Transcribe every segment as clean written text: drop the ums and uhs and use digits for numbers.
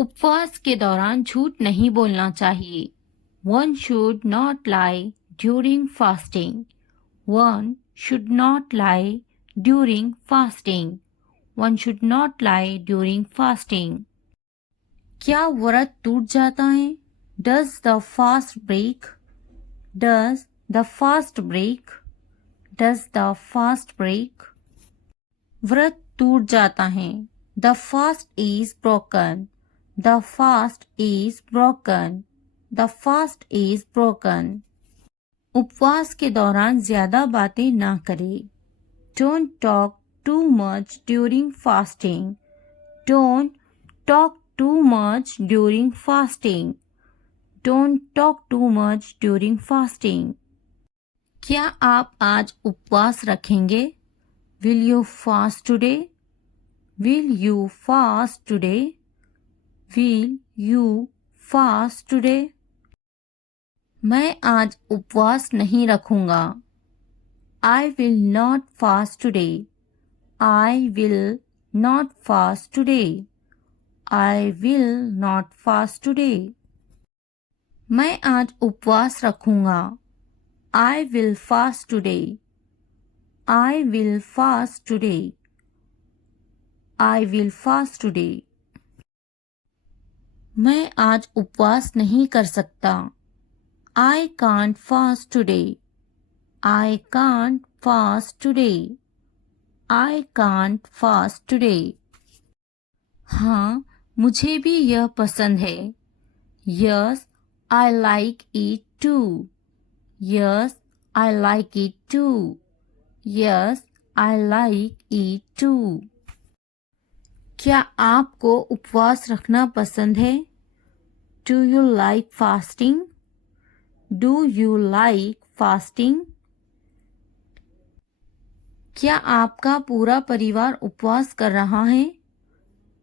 उपवास के दौरान झूठ नहीं बोलना चाहिए। One should not lie during fasting. One should not lie during fasting. One should not lie during fasting. क्या व्रत टूट जाता है? Does the fast break? Does the fast break? Does the fast break? व्रत टूट जाता है। The fast is broken. The fast is broken. The fast is broken. उपवास के दौरान ज्यादा बातें ना करें। Don't talk too much during fasting. Don't talk too much during fasting. Don't talk too much during fasting. क्या आप आज उपवास रखेंगे? Will you fast today? Will you fast today? Will you fast today? मैं आज उपवास नहीं रखूंगा। I will not fast today. I will not fast today. I will not fast today. मैं आज उपवास रखूंगा। I will fast today. I will fast today. I will fast today. मैं आज उपवास नहीं कर सकता। I can't fast today. I can't fast today. I can't fast today. हाँ, मुझे भी यह पसंद है। Yes, I like it too. Yes, I like it too. Yes, I like it too. क्या आपको उपवास रखना पसंद है? Do you like fasting? Do you like fasting? क्या आपका पूरा परिवार उपवास कर रहा है?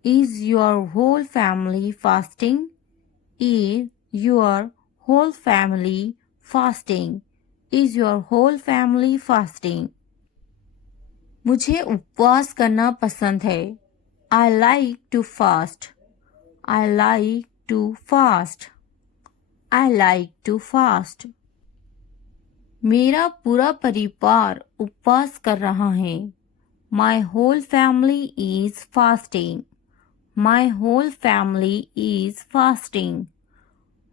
Is your whole family fasting? Is your whole family fasting? Is your whole family fasting? मुझे उपवास करना पसंद है। I like to fast. I like to fast. I like to fast. मेरा पूरा परिवार उपवास कर रहा है। My whole family is fasting. My whole family is fasting.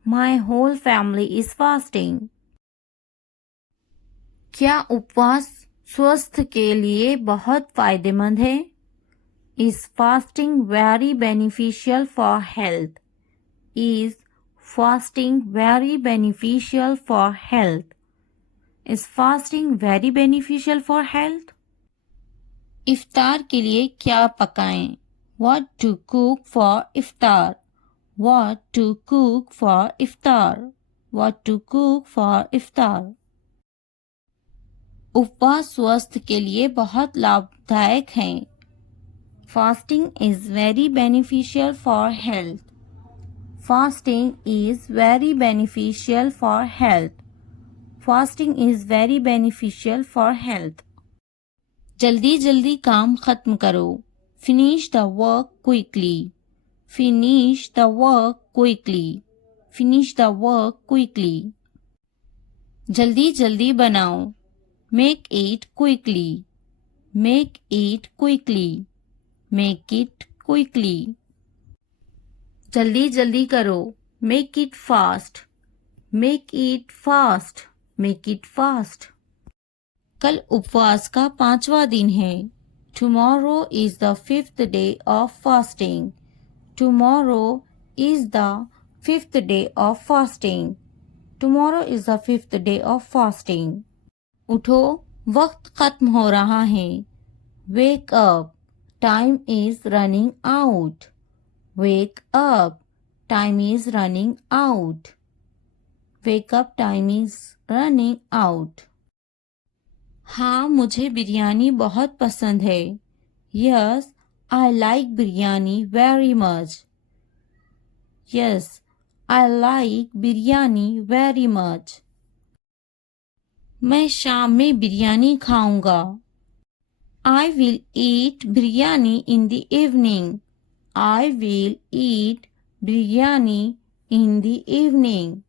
My whole family is fasting. क्या उपवास स्वास्थ्य के लिए बहुत फायदेमंद है? Is fasting very beneficial for health? Is fasting very beneficial for health? Is fasting very beneficial for health? इफ्तार के लिए क्या पकाएं? What to cook for iftar? What to cook for iftar? What to cook for iftar? उपवास स्वास्थ्य के लिए बहुत लाभदायक है। Fasting is very beneficial for health. Fasting is very beneficial for health. Fasting is very beneficial for health. जल्दी जल्दी काम खत्म करो। Finish the work quickly. Finish the work quickly. Finish the work quickly. जल्दी जल्दी बनाओ। Make it quickly. Make it quickly. Make it quickly. जल्दी जल्दी करो। Make it fast. Make it fast. Make it fast. कल उपवास का 5वां दिन है। Tomorrow is the 5th day of fasting. Tomorrow is the 5th day of fasting. Tomorrow is the 5th day of fasting. उठो, वक्त खत्म हो रहा है। Wake up. Time is running out. Wake up. Time is running out. Wake up. Time is running out. हाँ, मुझे बिरयानी बहुत पसंद है। Yes, I like biryani very much. Yes, I like biryani very much. मैं शाम में बिरयानी खाऊंगा। I will eat biryani in the evening. I will eat biryani in the evening.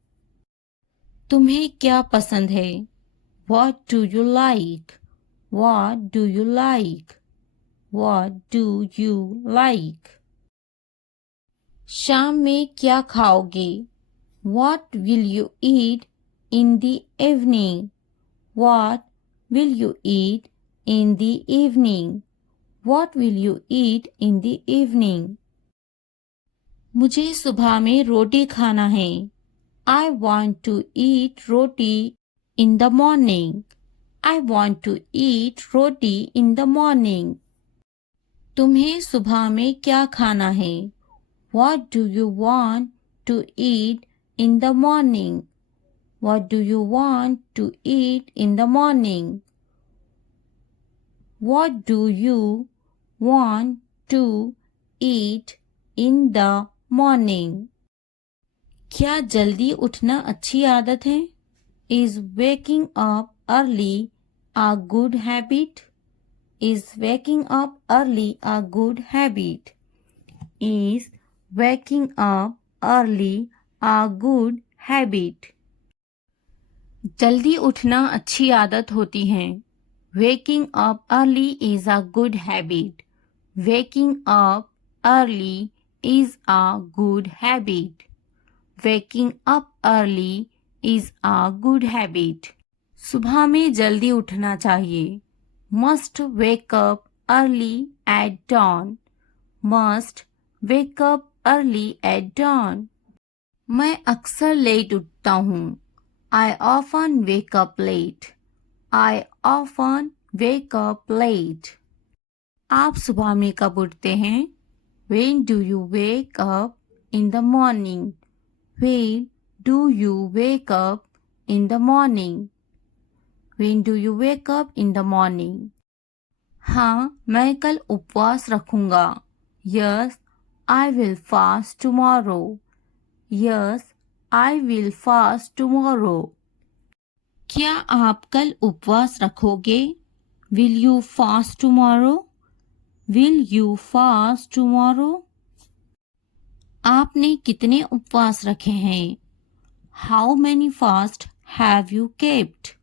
तुम्हें क्या पसंद है? What do you like? What do you like? What do you like? शाम में क्या खाओगे? What will you eat in the evening? What will you eat in the evening? What will you eat in the evening? मुझे सुबह में रोटी खाना है. I want to eat roti in the morning. I want to eat roti in the morning. तुम्हें सुबह में क्या खाना है? What do you want to eat in the morning? What do you want to eat in the morning? What do you want to eat in the morning? क्या जल्दी उठना अच्छी आदत है? Is waking up early a good habit? Is waking up early a good habit? Is waking up early a good habit? जल्दी उठना अच्छी आदत होती है. Waking up early is a good habit. Waking up early is a good habit. Waking up early is a good habit. सुबह में जल्दी उठना चाहिए. Must wake up early at dawn. Must wake up early at dawn. मैं अक्सर late उठता हूँ. I often wake up late. I often wake up late. आप सुबह में कब उठते हैं? When do you wake up in the morning? When do you wake up in the morning? When do you wake up in the morning? हाँ, मैं कल उपवास रखूंगा. Yes, I will fast tomorrow. Yes, I will fast tomorrow. क्या आप कल उपवास रखोगे? Will you fast tomorrow? Will you fast tomorrow? आपने कितने उपवास रखे हैं? How many fast have you kept?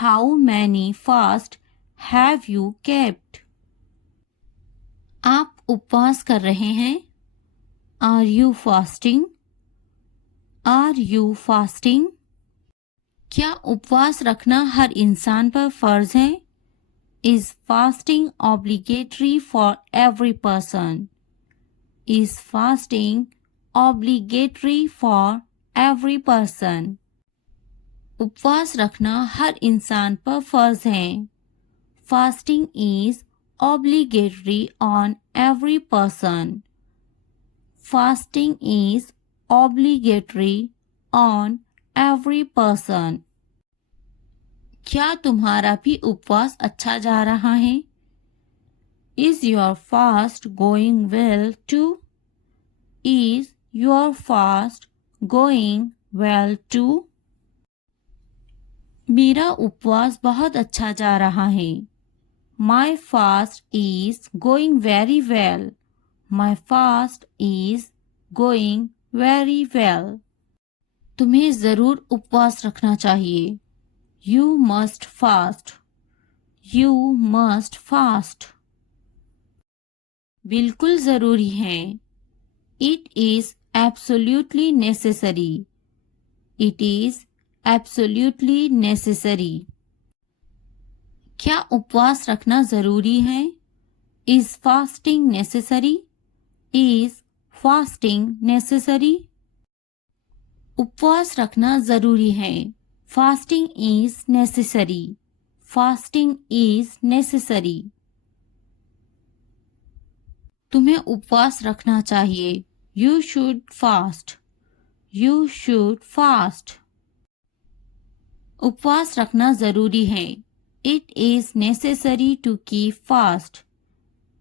How many fast have you kept? आप उपवास कर रहे हैं? Are you fasting? Are you fasting? क्या उपवास रखना हर इंसान पर फर्ज है? Is fasting obligatory for every person? Is fasting obligatory for every person? उपवास रखना हर इंसान पर फर्ज है. Fasting is obligatory on every person. Fasting is obligatory on every person. क्या तुम्हारा भी उपवास अच्छा जा रहा है? Is your fast going well too? Is your fast going well too? मेरा उपवास बहुत अच्छा जा रहा है. My fast is going very well. My fast is going very well. तुम्हें जरूर उपवास रखना चाहिए. You must fast. You must fast. बिल्कुल जरूरी है. It is absolutely necessary. It is absolutely necessary. क्या उपवास रखना जरूरी है? Is fasting necessary? Is fasting necessary? उपवास रखना जरूरी है. Fasting is necessary. Fasting is necessary. तुम्हें उपवास रखना चाहिए. You should fast. You should fast. उपवास रखना जरूरी है. It is necessary to keep fast.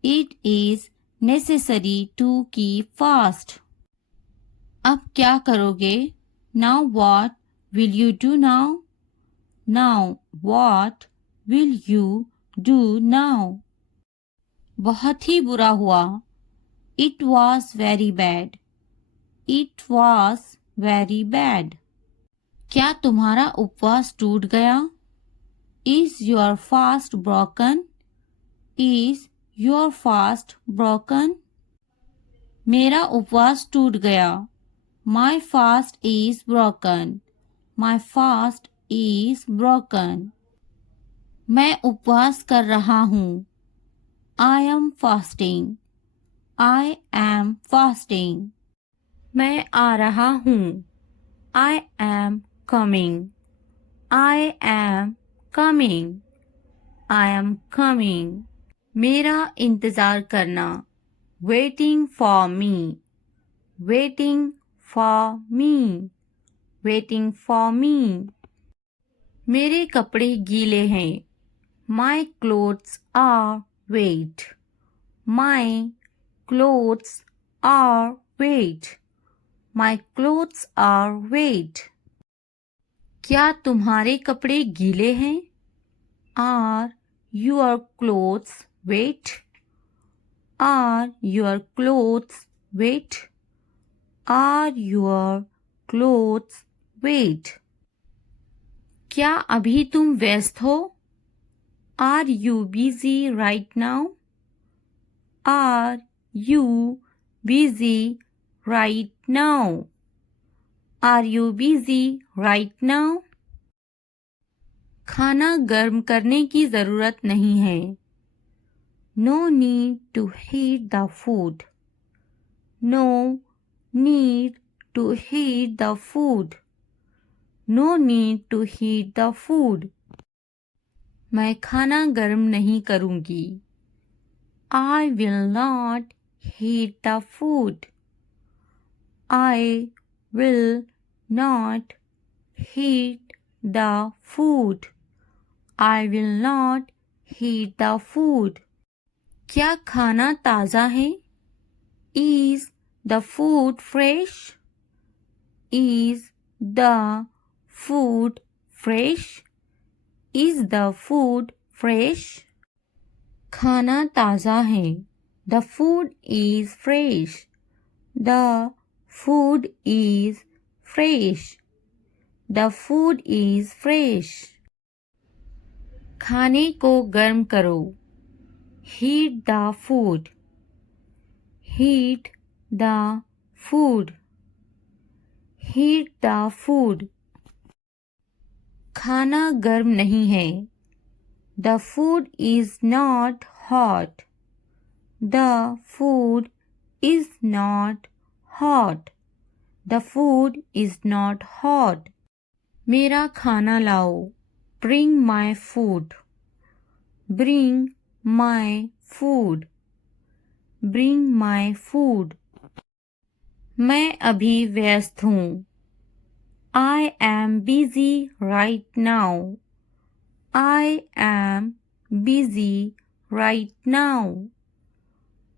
It is necessary to keep fast. अब क्या करोगे? Now what will you do now? Now what will you do now? बहुत ही बुरा हुआ. It was very bad. It was very bad. क्या तुम्हारा उपवास टूट गया? Is your fast broken? Is your fast broken? मेरा उपवास टूट गया. My fast is broken. My fast is broken. मैं उपवास कर रहा हूँ. I am fasting. I am fasting. मैं आ रहा हूँ. I am coming. I am coming. I am coming. मेरा इंतज़ार करना. Waiting for me. Waiting for me. Waiting for me. मेरे कपड़े गीले हैं. My clothes are wet. My clothes are wet. My clothes are wet. क्या तुम्हारे कपड़े गीले हैं? Are your clothes wet? Are your clothes wet? Are your clothes wet? क्या अभी तुम व्यस्त हो? Are you busy right now? Are you busy right now? Are you busy right now? खाना गर्म करने की ज़रूरत नहीं है. No need to heat the food. No need to heat the food. No need to heat the food. मैं खाना गर्म नहीं करूँगी. I will not heat the food. I will not heat the food. I will not heat the food. क्या खाना ताज़ा है? Is the food fresh? Is the food fresh? Is the food fresh? खाना ताज़ा है. The food is fresh. The food is fresh. The food is fresh. खाने को गर्म करो. Heat the food. Heat the food. Heat the food. खाना गर्म नहीं है. The food is not hot. The food is not hot. The food is not hot. मेरा खाना लाओ. Bring my food. Bring my food. Bring my food. मैं अभी व्यस्त हूँ. I am busy right now. I am busy right now.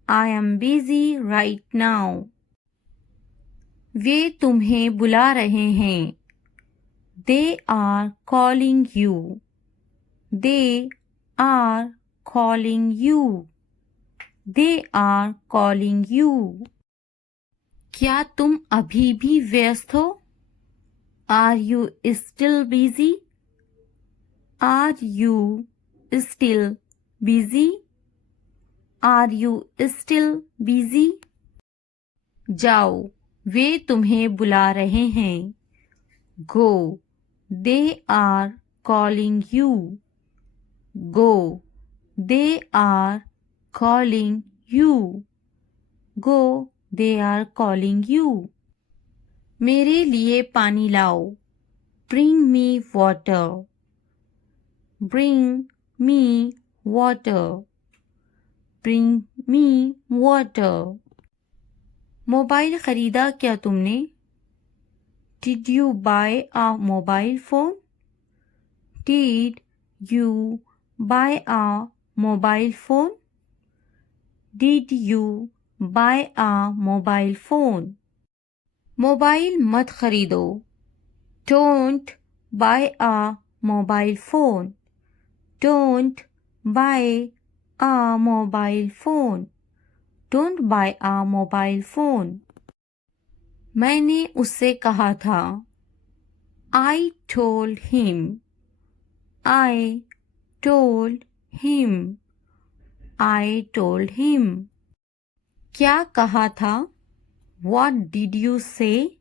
I am busy right now. वे तुम्हें बुला रहे हैं. They are calling you. They are calling you. They are calling you. क्या तुम अभी भी व्यस्त हो? Are you still busy? Are you still busy? Are you still busy? जाओ, वे तुम्हें बुला रहे हैं. Go, they are calling you. Go, they are calling you. Go, they are calling you. मेरे लिए पानी लाओ. Bring me water. Bring me water. Bring me water. Mobile खरीदा क्या तुमने? Did you buy a mobile phone? Did you buy a mobile phone? Did you buy a mobile phone? Mobile मत खरीदो. Don't buy a mobile phone. Don't buy a mobile phone. Don't buy a mobile phone. मैंने उससे कहा था. I told him. I told him. I told him. क्या कहा था? What did you say?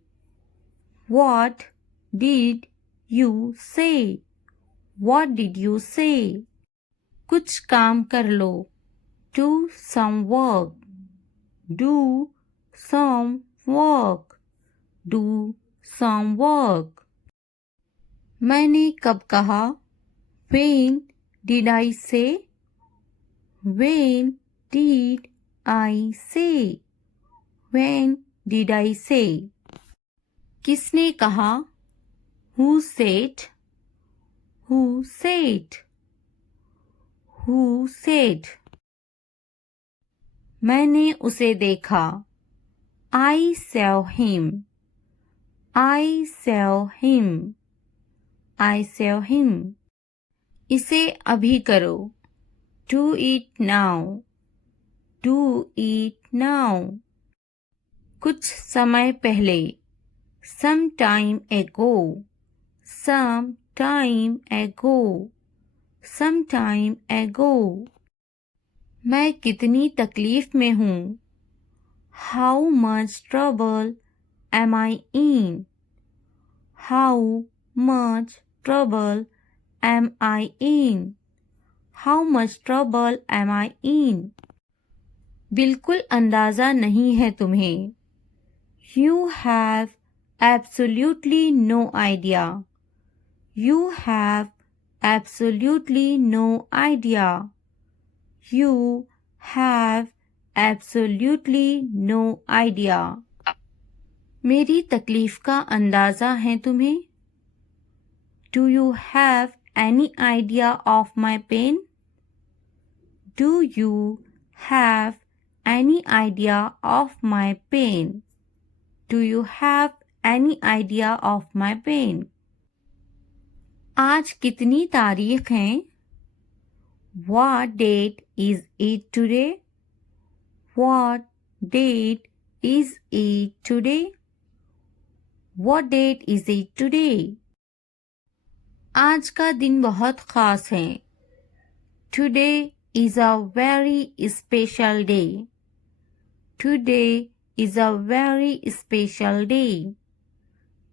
What did you say? What did you say? कुछ काम कर लो. Do some work. Do some work. Do some work. मैंने कब कहा? When did I say? When did I say? When did I say? किसने कहा? Who said? Who said? Who said? मैंने उसे देखा. I saw him. I saw him. I saw him. इसे अभी करो. Do it now. Do it now. कुछ समय पहले. Some time ago. Some time ago. Some time ago. मैं कितनी तकलीफ में हूँ. How much trouble am I in? How much trouble am I in? How much trouble am I in? बिल्कुल अंदाजा नहीं है तुम्हें. You have absolutely no idea. You have absolutely no idea. You have absolutely no idea. मेरी तकलीफ का अंदाजा है तुम्हें? Do you have any idea of my pain? Do you have any idea of my pain? Do you have any idea of my pain? आज कितनी तारीख है? What date is it today? What date is it today? What date is it today? आज का दिन बहुत खास है. Today is a very special day. Today is a very special day.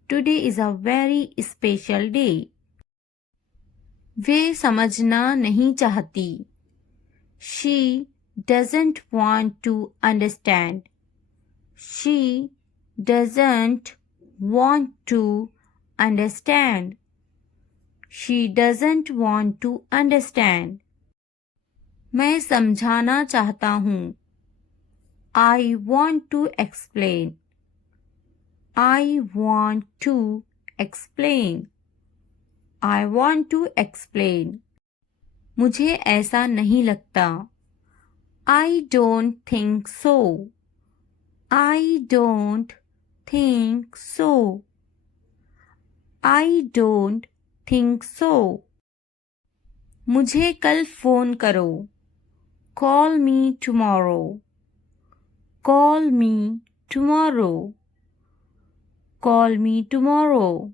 Today is a very special day. वे समझना नहीं चाहती. She doesn't want to understand. She doesn't want to understand. She doesn't want to understand. मैं समझाना चाहता हूँ. I want to explain. I want to explain. I want to explain. मुझे ऐसा नहीं लगता. I don't think so. I don't think so. I don't think so. मुझे कल फोन करो. Call me tomorrow. Call me tomorrow. Call me tomorrow.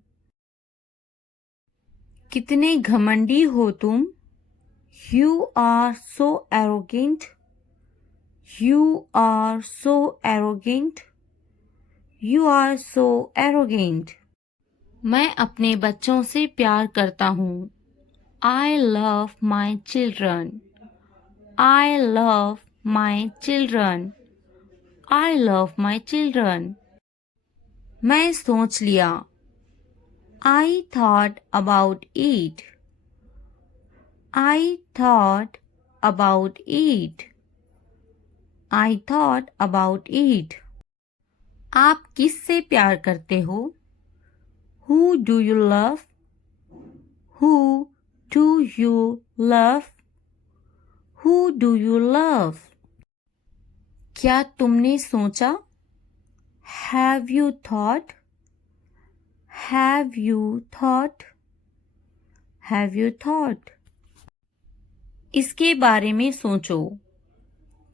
कितने घमंडी हो तुम. You are so arrogant. You are so arrogant. You are so arrogant. मैं अपने बच्चों से प्यार करता हूँ. I love my children. I love my children. I love my children. मैं सोच लिया. I thought about it. I thought about it. I thought about it. आप किससे प्यार करते हो? Who do you love? Who do you love? Who do you love? क्या तुमने सोचा? Have you thought? Have you thought? Have you thought? इसके बारे में सोचो.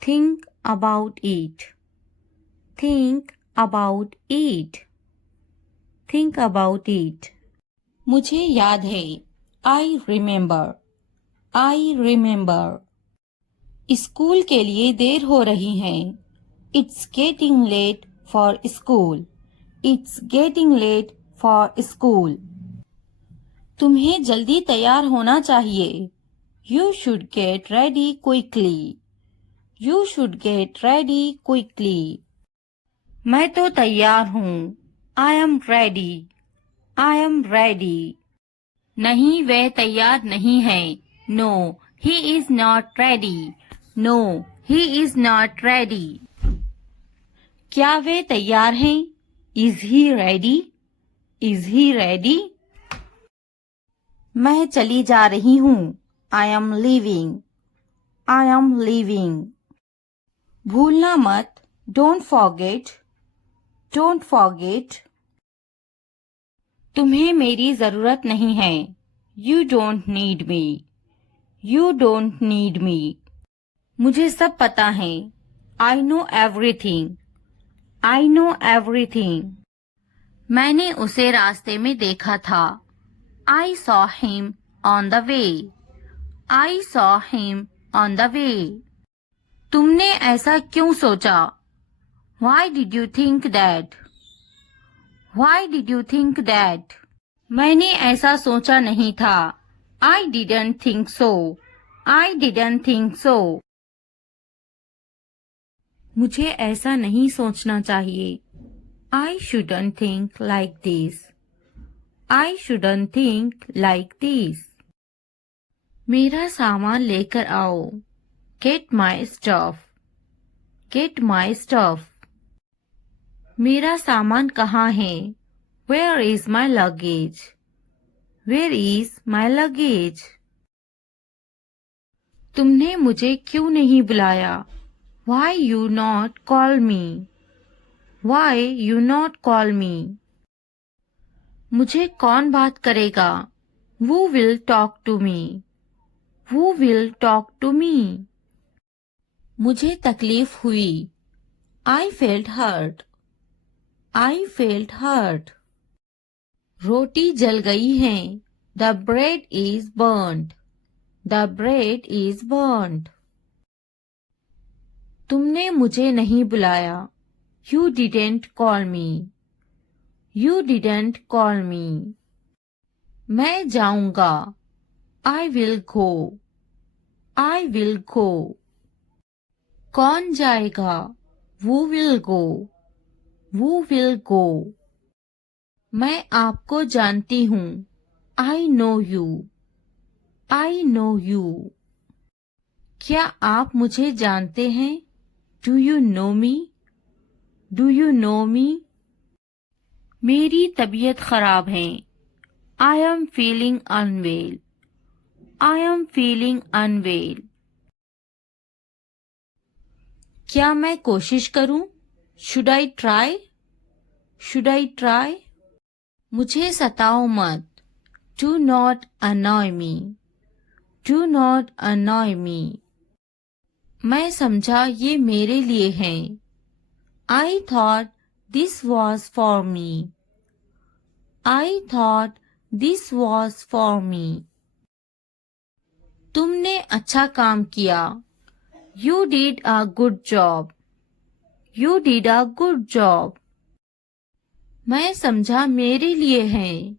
Think about it. Think about it. Think about it. मुझे याद है. I remember. I remember. School के लिए देर हो रही है. It's getting late for school. It's getting late for school. तुम्हें जल्दी तैयार होना चाहिए. You should get ready quickly. You should get ready quickly. मैं तो तैयार हूँ. I am ready. I am ready. नहीं, वह तैयार नहीं है. No, he is not ready. No, he is not ready. क्या वे तैयार हैं? Is he ready? Is he ready? मैं चली जा रही हूँ. I am leaving. I am leaving. भूलना मत. Don't forget. Don't forget. तुम्हें मेरी जरूरत नहीं है. You don't need me. You don't need me. मुझे सब पता है. I know everything. I know everything. मैंने उसे रास्ते में देखा था. I saw him on the way. I saw him on the way. तुमने ऐसा क्यों सोचा? Why did you think that? Why did you think that? मैंने ऐसा सोचा नहीं था. I didn't think so. I didn't think so. मुझे ऐसा नहीं सोचना चाहिए. I shouldn't think like this. I shouldn't think like this. मेरा सामान लेकर आओ. Get my stuff. Get my stuff. मेरा सामान कहाँ है? Where is my luggage? Where is my luggage? तुमने मुझे क्यों नहीं बुलाया? Why you not call me? Why you not call me? मुझे कौन बात करेगा? Who will talk to me? Who will talk to me? मुझे तकलीफ हुई. I felt hurt. I felt hurt. रोटी जल गई है. The bread is burnt. The bread is burnt. तुमने मुझे नहीं बुलाया. You didn't call me. You didn't call me. मैं जाऊंगा. I will go. I will go. कौन जाएगा? Who will go? Who will go? मैं आपको जानती हूँ. I know you. I know you. क्या आप मुझे जानते हैं? Do you know me? Do you know me? मेरी तबीयत खराब है. I am feeling unwell. I am feeling unwell. क्या मैं कोशिश करूं? Should I try? Should I try? मुझे सताओ मत. Do not annoy me. Do not annoy me. मैं समझा ये मेरे लिए है. I thought this was for me. I thought this was for me. तुमने अच्छा काम किया. You did a good job. You did a good job. मैं समझा मेरे लिए है.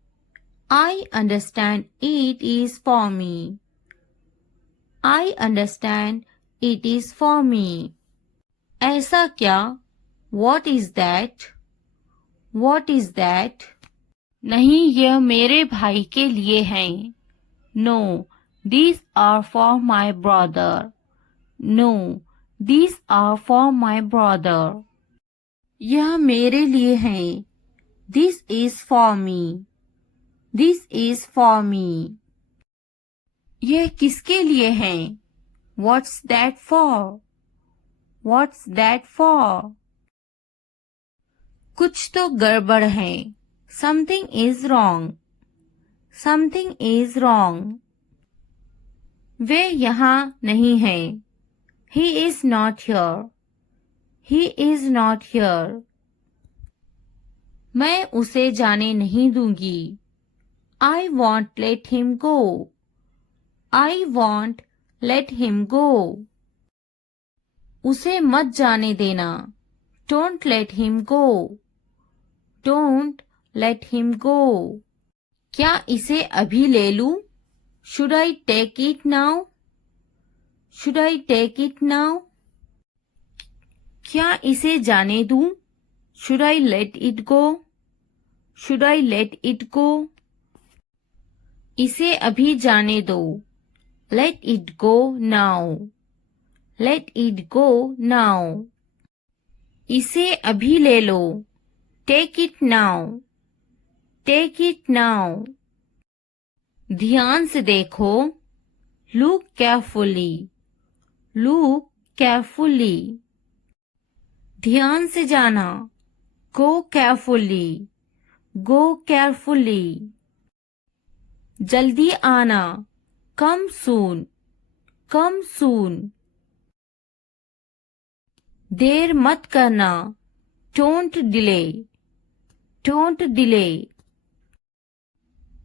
I understand it is for me. I understand it is for me. ऐसा क्या? What is that? What is that? नहीं, यह मेरे भाई के लिए है. No, these are for my brother. No, these are for my brother. यह मेरे लिए है. This is for me. This is for me. यह किसके लिए है? What's that for? What's that for? कुछ तो गड़बड़ है. Something is wrong. Something is wrong. वे यहाँ नहीं है. He is not here. He is not here. मैं उसे जाने नहीं दूंगी। I won't let him go. I won't let him go. उसे मत जाने देना। Don't let him go. Don't let him go. क्या इसे अभी ले लूं? Should I take it now? Should I take it now? क्या इसे जाने दूं? Should I let it go? Should I let it go? इसे अभी जाने दो। Let it go now. Let it go now. इसे अभी ले लो। Take it now. Take it now. ध्यान से देखो। Look carefully. Look carefully. ध्यान से जाना। Go carefully. Go carefully. जल्दी आना। Come soon. Come soon. देर मत करना। Don't delay. Don't delay.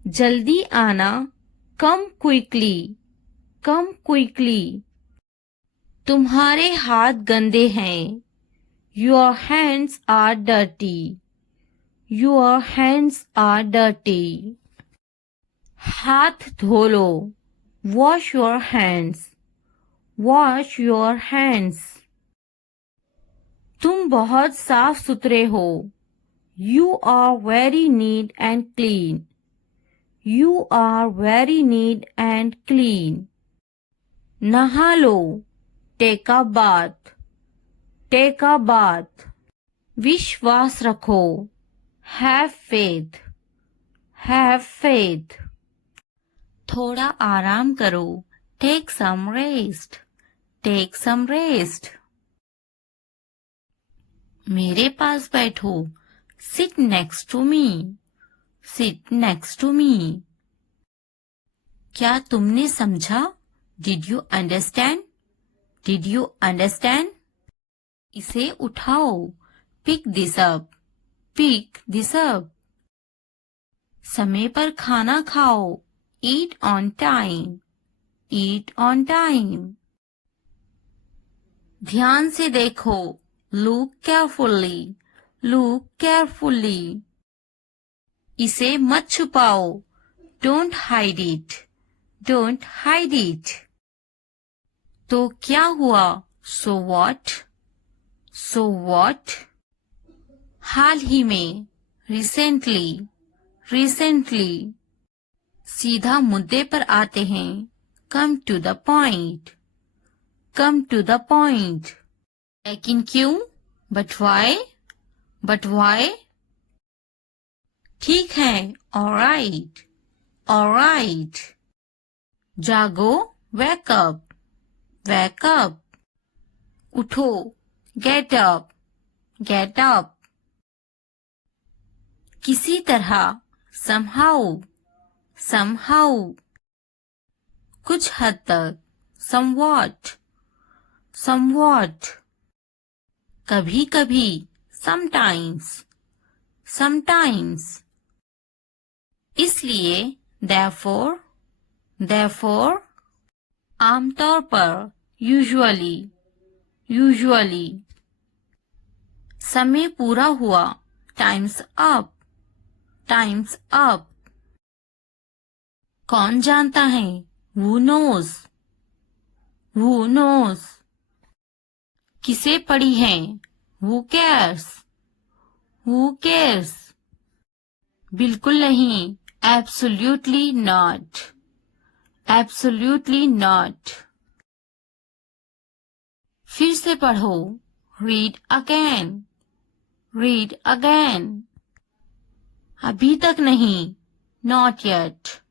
जल्दी आना। Come quickly. Come quickly. तुम्हारे हाथ गंदे हैं। Your hands are dirty. Your hands are dirty. हाथ धो लो। Wash your hands. Wash your hands. तुम बहुत साफ सुथरे हो। You are very neat and clean. You are very neat and clean. नहा लो। Take a bath. Take a bath. विश्वास रखो। Have faith. Have faith. थोड़ा आराम करो। Take some rest. Take some rest. मेरे पास बैठो। Sit next to me. Sit next to me. क्या तुमने समझा? Did you understand? Did you understand? इसे उठाओ। Pick this up. Pick this up. समय पर खाना खाओ। Eat on time. Eat on time. ध्यान से देखो। Look carefully. Look carefully. इसे मत छुपाओ। Don't hide it. Don't hide it. तो क्या हुआ? So what? So what? हाल ही में। Recently. Recently. सीधा मुद्दे पर आते हैं। Come to the point. Come to the point. लेकिन क्यों? But why? But why? ठीक है। Alright. Alright. जागो। Wake up. Wake up. उठो। Get up. Get up. किसी तरह। Somehow. Somehow. कुछ हद तक। Somewhat. Somewhat. कभी कभी। Sometimes. Sometimes. इसलिए। Therefore. Therefore. आमतौर पर। Usually. Usually. समय पूरा हुआ। Time's up. Time's up. कौन जानता है? Who knows? Who knows? किसे पड़ी है? Who cares? Who cares? बिल्कुल नहीं। Absolutely not. Absolutely not. फिर से पढ़ो। Read again. Read again. अभी तक नहीं। Not yet.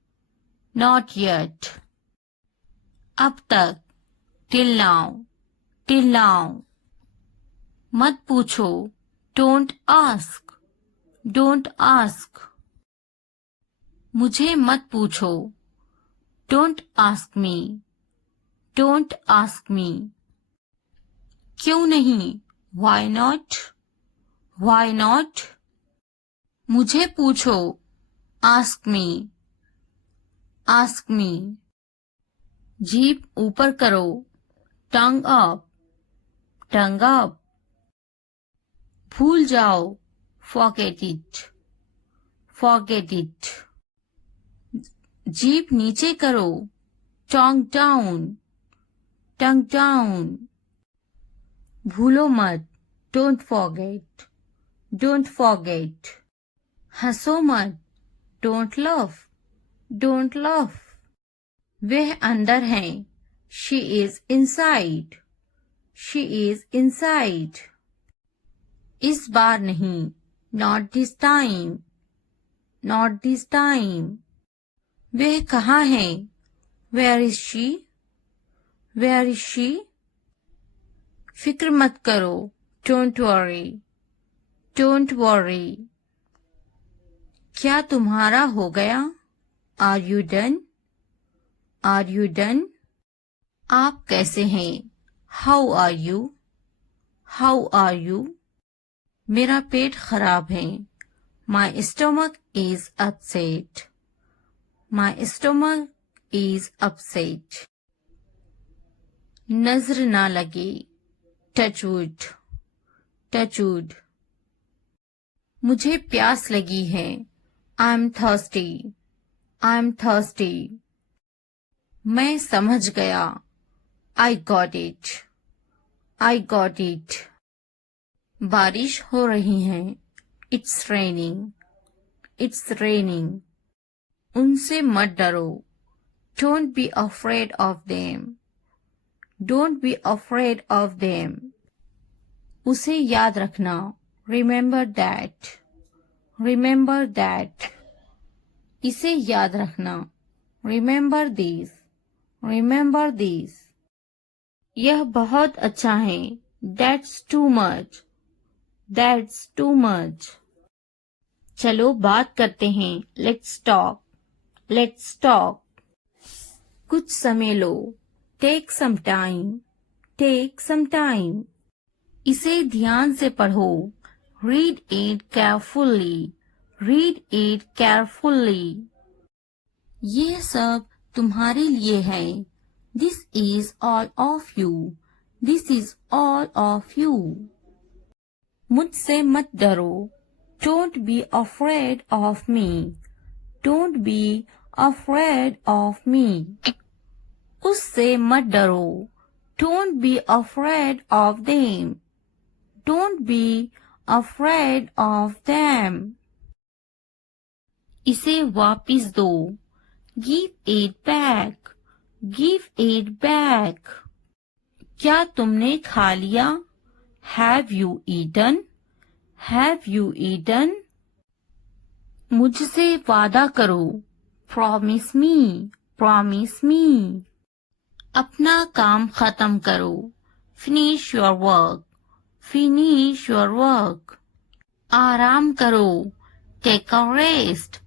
Not yet. अब तक। Till now. Till now. मत पूछो। Don't ask. Don't ask. मुझे मत पूछो। Don't ask me. Don't ask me. क्यों नहीं? Why not? Why not? मुझे पूछो, आस्क मी, आस्क मी। जीभ ऊपर करो, टंग अप, टंग अप। भूल जाओ, फॉरगेट इट, फॉरगेट इट। जीभ नीचे करो, टंग डाउन, टंग डाउन। भूलो मत, डोंट फॉरगेट, डोंट फॉरगेट। हंसो मत, डोंट लफ, डोंट लफ। वह अंदर है, she is inside, she is inside. इस बार नहीं, not this time, not this time. वह कहाँ है, where is she, where is she. फिक्र मत करो, डोंट वरी, डोंट वरी। क्या तुम्हारा हो गया, are you done, are you done. आप कैसे हैं, how are you, how are you. मेरा पेट खराब है, my stomach is upset, my stomach is upset. नजर ना लगे, टचवुड, टचवुड। मुझे प्यास लगी है, I am thirsty, I am thirsty. मैं समझ गया, I got it, I got it. बारिश हो रही है, इट्स रेनिंग, इट्स रेनिंग। उनसे मत डरो, don't be afraid of them, don't be afraid of them. उसे याद रखना, रिमेंबर दैट, रिमेंबर दैट। इसे याद रखना, रिमेंबर दिस, रिमेंबर दिस। यह बहुत अच्छा है, that's too much, that's too much. चलो बात करते हैं, लेट्स टॉक, लेट्स टॉक। कुछ समय लो, take some time, take some time. इसे ध्यान से पढ़ो, read it carefully, read it carefully. ये सब तुम्हारे लिए है, this is all of you, this is all of you. मुझसे मत डरो, don't be afraid of me, don't be afraid of me. उससे मत डरो, don't be afraid of them, don't be afraid of them. इसे वापिस दो, give it back, give it back. क्या तुमने खा लिया, have you eaten, have you eaten. मुझसे वादा करो, प्रॉमिस मी, प्रॉमिस मी। अपना काम खत्म करो, finish your work, finish your work. आराम करो, take a rest,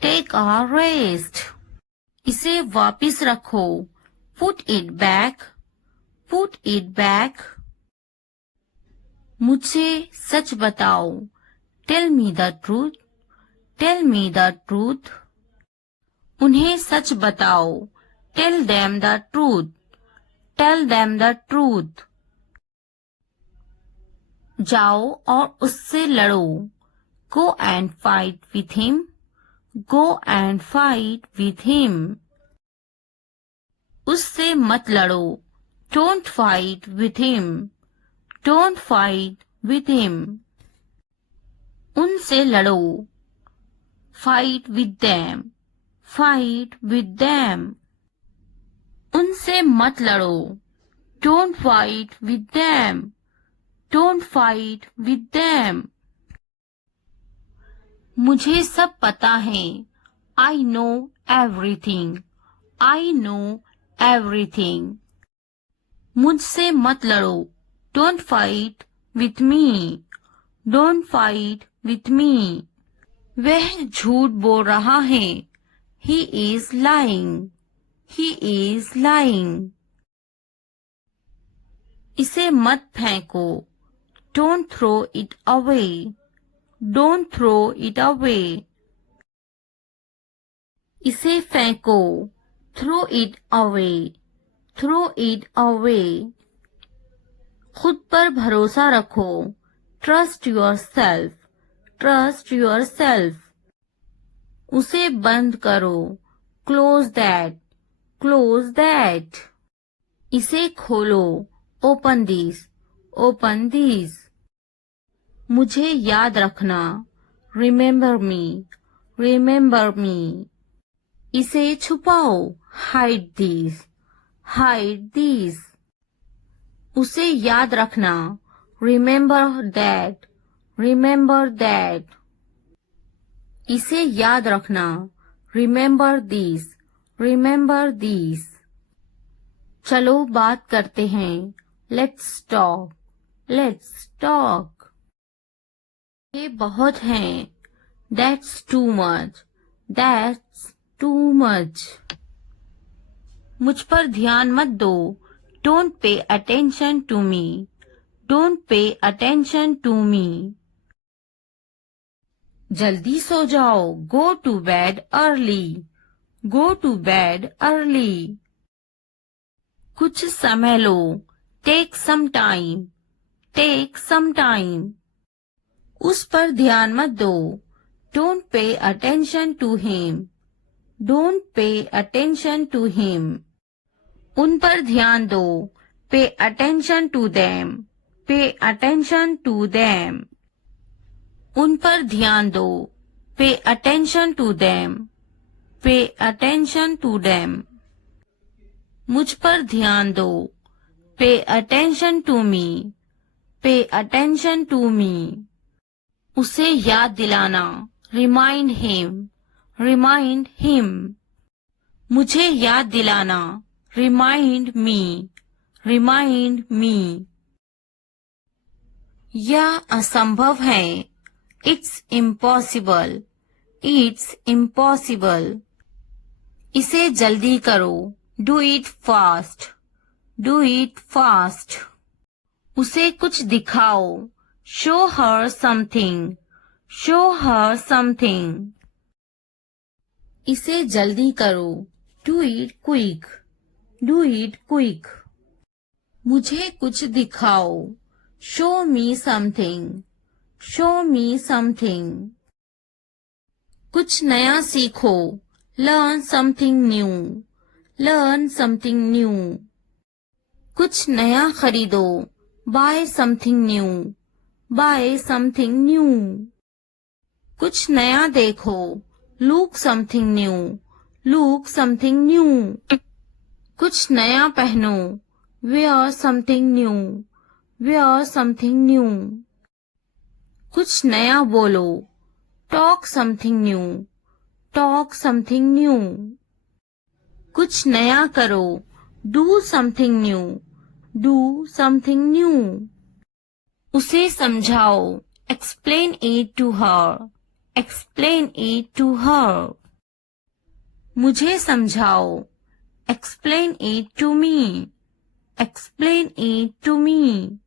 take a rest. इसे वापिस रखो, put it back, put it back. मुझे सच बताओ, tell me the truth, tell me the truth. उन्हें सच बताओ, tell them the truth, tell them the truth. जाओ और उससे लड़ो, go and fight with him, go and fight with him. उससे मत लड़ो, don't fight with him, don't fight with him. उनसे लड़ो, fight with them, fight with them. उनसे मत लड़ो, don't fight with them, don't fight with them. मुझे सब पता है, I know everything, I know everything. मुझसे मत लड़ो, don't fight with me, don't fight with me. वह झूठ बोल रहा है, he is lying, he is lying. इसे मत फेंको, don't throw it away, Don't throw it away. इसे फेंको. Throw it away. Throw it away. खुद पर भरोसा रखो. Trust yourself. Trust yourself. उसे बंद करो. Close that. Close that. इसे खोलो. Open this. Open this. मुझे याद रखना. Remember me. Remember me. इसे छुपाओ. Hide this. Hide this. उसे याद रखना. Remember that. Remember that. इसे याद रखना. Remember this. Remember this. चलो बात करते हैं. Let's talk. Let's talk. ये बहुत हैं. That's too much. That's too much. मुझ पर ध्यान मत दो. Don't pay attention to me. Don't pay attention to me. जल्दी सो जाओ. Go to bed early. Go to bed early. कुछ समय लो. Take some time. Take some time. उस पर ध्यान मत दो. Don't pay attention to him. Don't pay attention to him. उन पर ध्यान दो. Pay attention to them. Pay attention to them. उन पर ध्यान दो. Pay attention to them. Pay attention to them. मुझ पर ध्यान दो. Pay attention to me. Pay attention to me. उसे याद दिलाना. Remind him. Remind him. मुझे याद दिलाना. Remind me. Remind me. यह असंभव है. It's impossible. It's impossible. इसे जल्दी करो. Do it fast. Do it fast. उसे कुछ दिखाओ. Show her something. Show her something. इसे जल्दी करो. Do it quick. Do it quick. मुझे कुछ दिखाओ. Show me something. Show me something. कुछ नया सीखो. Learn something new. Learn something new. कुछ नया खरीदो. Buy something new. Buy something new. कुछ नया देखो. Look something new. Look something new. कुछ नया पहनो. Wear something new. Wear something new. कुछ नया बोलो. Talk something new. Talk something new. कुछ नया करो. Do something new. Do something new. उसे समझाओ. Explain it to her. Explain it to her. मुझे समझाओ. Explain it to me. Explain it to me.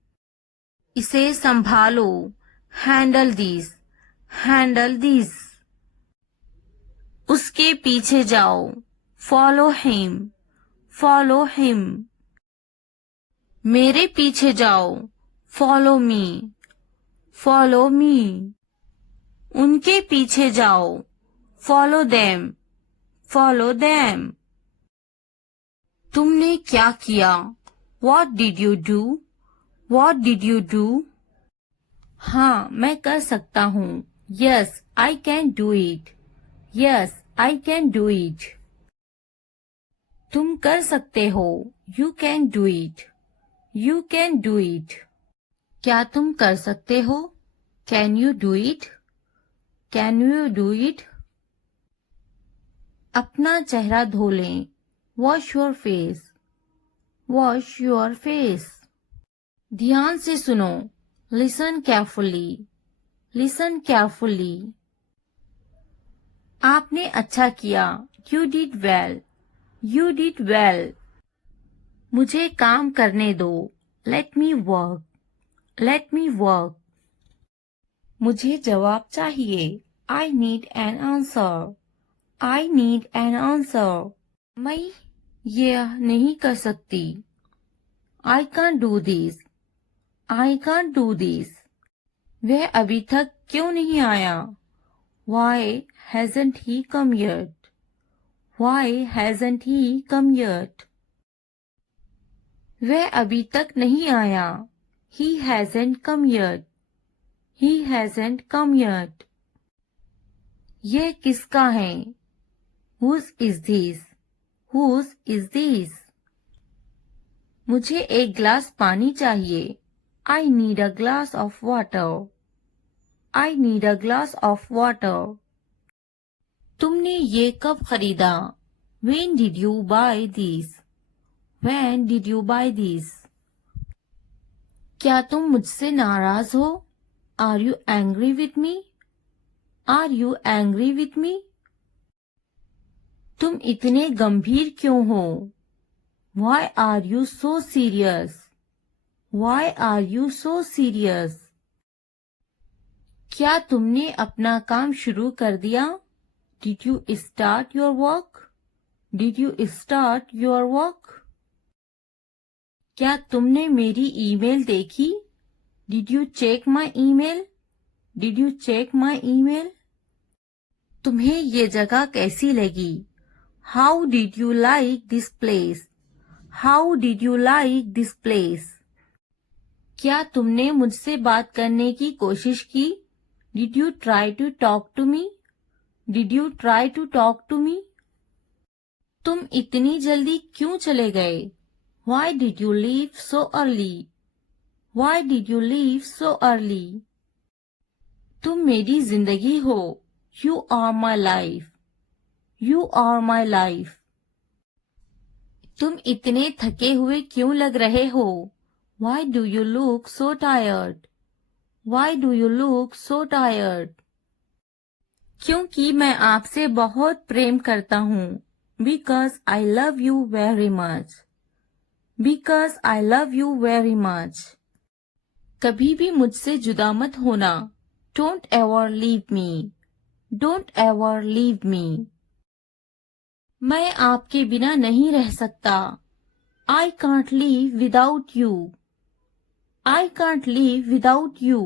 इसे संभालो. Handle this. Handle this. उसके पीछे जाओ. Follow him. Follow him. मेरे पीछे जाओ. Follow me. Follow me. उनके पीछे जाओ. Follow them. Follow them. तुमने क्या किया? What did you do? What did you do? हाँ, मैं कर सकता हूँ. Yes, I can do it. Yes, I can do it. तुम कर सकते हो. You can do it. You can do it. क्या तुम कर सकते हो? Can you do it? Can you do it? अपना चेहरा धो लें. Wash your face. Wash your face. ध्यान से सुनो. Listen carefully. Listen carefully. आपने अच्छा किया. You did well. You did well. मुझे काम करने दो. Let me work. Let me work. मुझे जवाब चाहिए। I need an answer. I need an answer. मैं यह नहीं कर सकती। I can't do this. I can't do this. वह अभी तक क्यों नहीं आया? Why hasn't he come yet? Why hasn't he come yet? वह अभी तक नहीं आया। He hasn't come yet. He hasn't come yet. यह किसका है? Whose is this? Whose is this? मुझे एक ग्लास पानी चाहिए। I need a glass of water. I need a glass of water. तुमने ये कब खरीदा? When did you buy this? When did you buy this? क्या तुम मुझसे नाराज हो? Are you angry with me? Are you angry with me? तुम इतने गंभीर क्यों हो? Why are you so serious? Why are you so serious? क्या तुमने अपना काम शुरू कर दिया? Did you start your work? Did you start your work? क्या तुमने मेरी ईमेल देखी? Did you check my email? Did you check my email? तुम्हें ये जगह कैसी लगी? How did you like this place? How did you like this place? क्या तुमने मुझसे बात करने की कोशिश की? Did you try to talk to me? Did you try to talk to me? तुम इतनी जल्दी क्यों चले गए? Why did you leave so early? Why did you leave so early? तुम मेरी जिंदगी हो। You are my life. You are my life. तुम इतने थके हुए क्यों लग रहे हो? Why do you look so tired? Why do you look so tired? क्योंकि मैं आपसे बहुत प्रेम करता हूँ। Because I love you very much. Because I love you very much. कभी भी मुझसे जुदा मत होना। Don't ever leave me. Don't ever leave me. मैं आपके बिना नहीं रह सकता। I can't live without you. I can't live without you.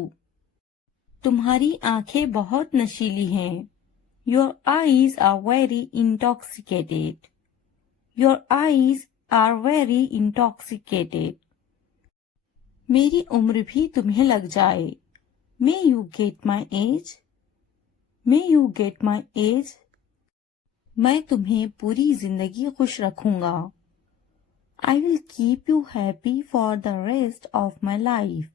तुम्हारी आंखें बहुत नशीली हैं। Your eyes are very intoxicated. Your eyes are very intoxicated. मेरी उम्र भी तुम्हें लग जाए। May you get my age? May you get my age? मैं तुम्हें पूरी जिंदगी खुश रखूंगा। I will keep you happy for the rest of my life.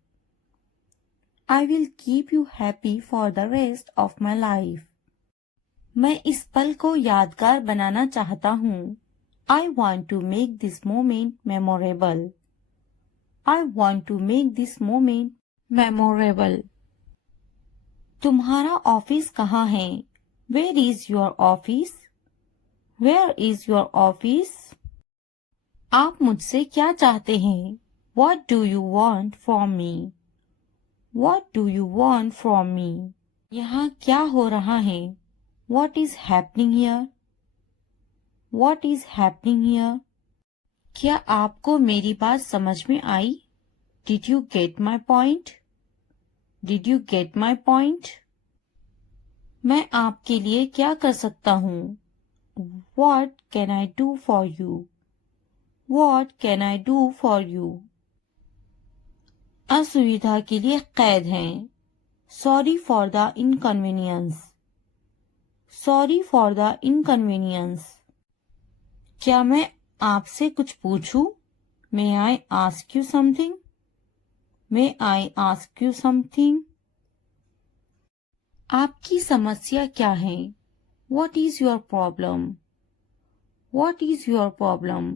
I will keep you happy for the rest of my life. मैं इस पल को यादगार बनाना चाहता हूँ। I want to make this moment memorable. I want to make this moment memorable. तुम्हारा office कहाँ है? Where is your office? Where is your office? आप मुझसे क्या चाहते हैं? What do you want from me? What do you want from me? यहाँ क्या हो रहा है? What is happening here? What is happening here? क्या आपको मेरी बात समझ में आई? Did you get my point? Did you get my point? मैं आपके लिए क्या कर सकता हूँ? What can I do for you? What can I do for you? असुविधा के लिए कैद हैं। Sorry for the inconvenience. Sorry for the inconvenience. क्या मैं आपसे कुछ पूछूं? May I ask you something? May I ask you something? आपकी समस्या क्या है? What is your problem? What is your problem?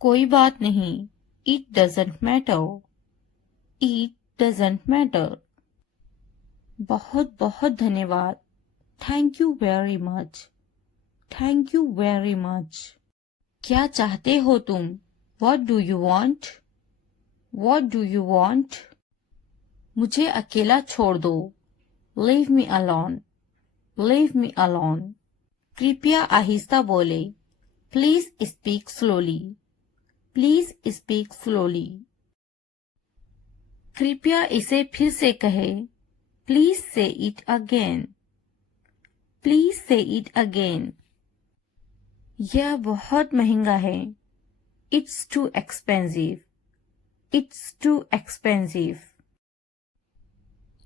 कोई बात नहीं। It doesn't matter. It doesn't matter. बहुत बहुत धन्यवाद। Thank you very much. Thank you very much. क्या चाहते हो तुम? What do you want? What do you want? मुझे अकेला छोड़ दो। Leave me alone. Leave me alone. कृपया आहिस्ता बोले. Please speak slowly. Please speak slowly. कृपया इसे फिर से कहे. Please say it again. Please say it again. यह बहुत महंगा है. It's too expensive. It's too expensive.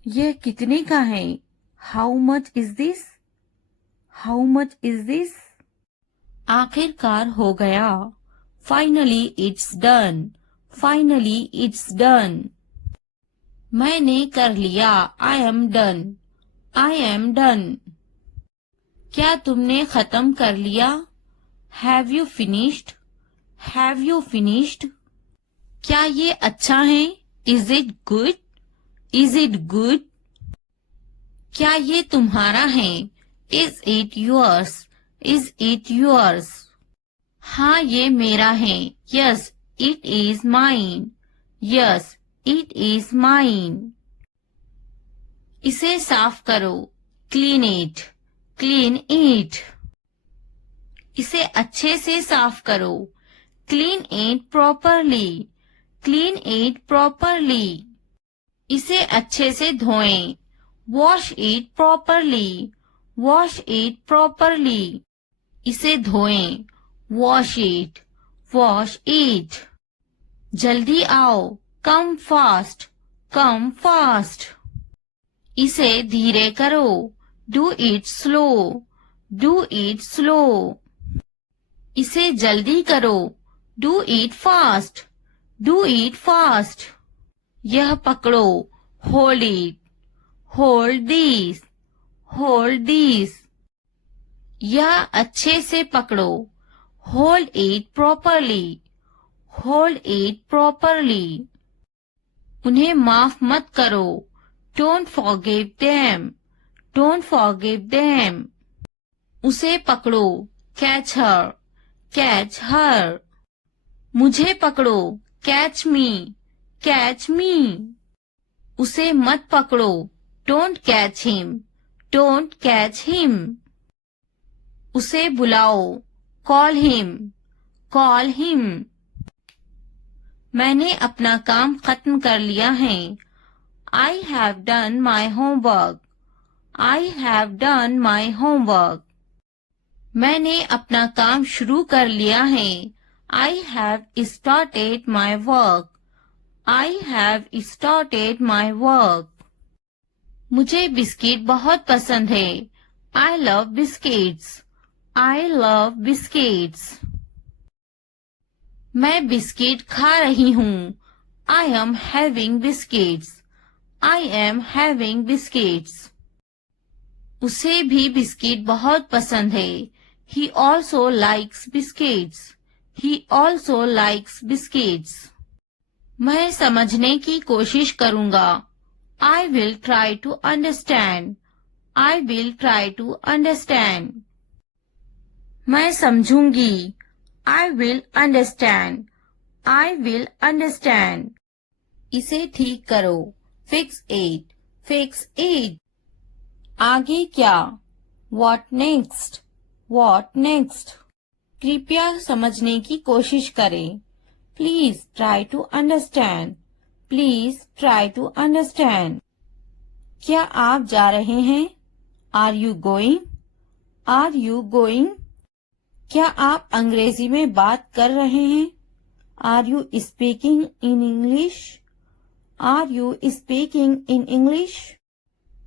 यह कितने का है? How much is this? How much is this? आखिरकार हो गया. Finally it's done. Finally it's done. मैंने कर लिया. I am done. I am done. क्या तुमने खत्म कर लिया? Have you finished? Have you finished? क्या ये अच्छा है? Is it good? Is it good? क्या ये तुम्हारा है? Is it yours? Is it yours? हाँ ये मेरा है. Yes, it is mine. Yes, it is mine. इसे साफ करो. Clean it. Clean it. इसे अच्छे से साफ करो. Clean it properly. Clean it properly. इसे अच्छे से धोएं. Wash it properly. Wash it properly. इसे धोएं. Wash it. Wash it. जल्दी आओ. Come fast. Come fast. इसे धीरे करो. Do it slow. Do it slow. इसे जल्दी करो. Do it fast. Do it fast. यह पकड़ो. Hold it. Hold this. Hold this. यह अच्छे से पकड़ो. Hold it properly. Hold it properly. उन्हें माफ मत करो. Don't forgive them. Don't forgive them. उसे पकड़ो. Catch her. Catch her. मुझे पकड़ो. Catch me. Catch me. उसे मत पकड़ो. Don't catch him. Don't catch him. उसे बुलाओ. Call him. Call him. मैंने अपना काम खत्म कर लिया है. I have done my homework. I have done my homework. मैंने अपना काम शुरू कर लिया है. I have started my work. I have started my work. मुझे बिस्किट बहुत पसंद है. I love biscuits. I love biscuits. मैं बिस्किट खा रही हूँ. I am having biscuits. I am having biscuits. उसे भी बिस्किट बहुत पसंद है. He also likes biscuits. He also likes biscuits. मैं समझने की कोशिश करूँगा. I will try to understand. I will try to understand. मैं समझूंगी. I will understand. I will understand. इसे ठीक करो. Fix it. Fix it. आगे क्या? What next? What next? कृपया समझने की कोशिश करें. Please try to understand. Please try to understand. क्या आप जा रहे हैं? Are you going? Are you going? क्या आप अंग्रेजी में बात कर रहे हैं? Are you speaking in English? Are you speaking in English?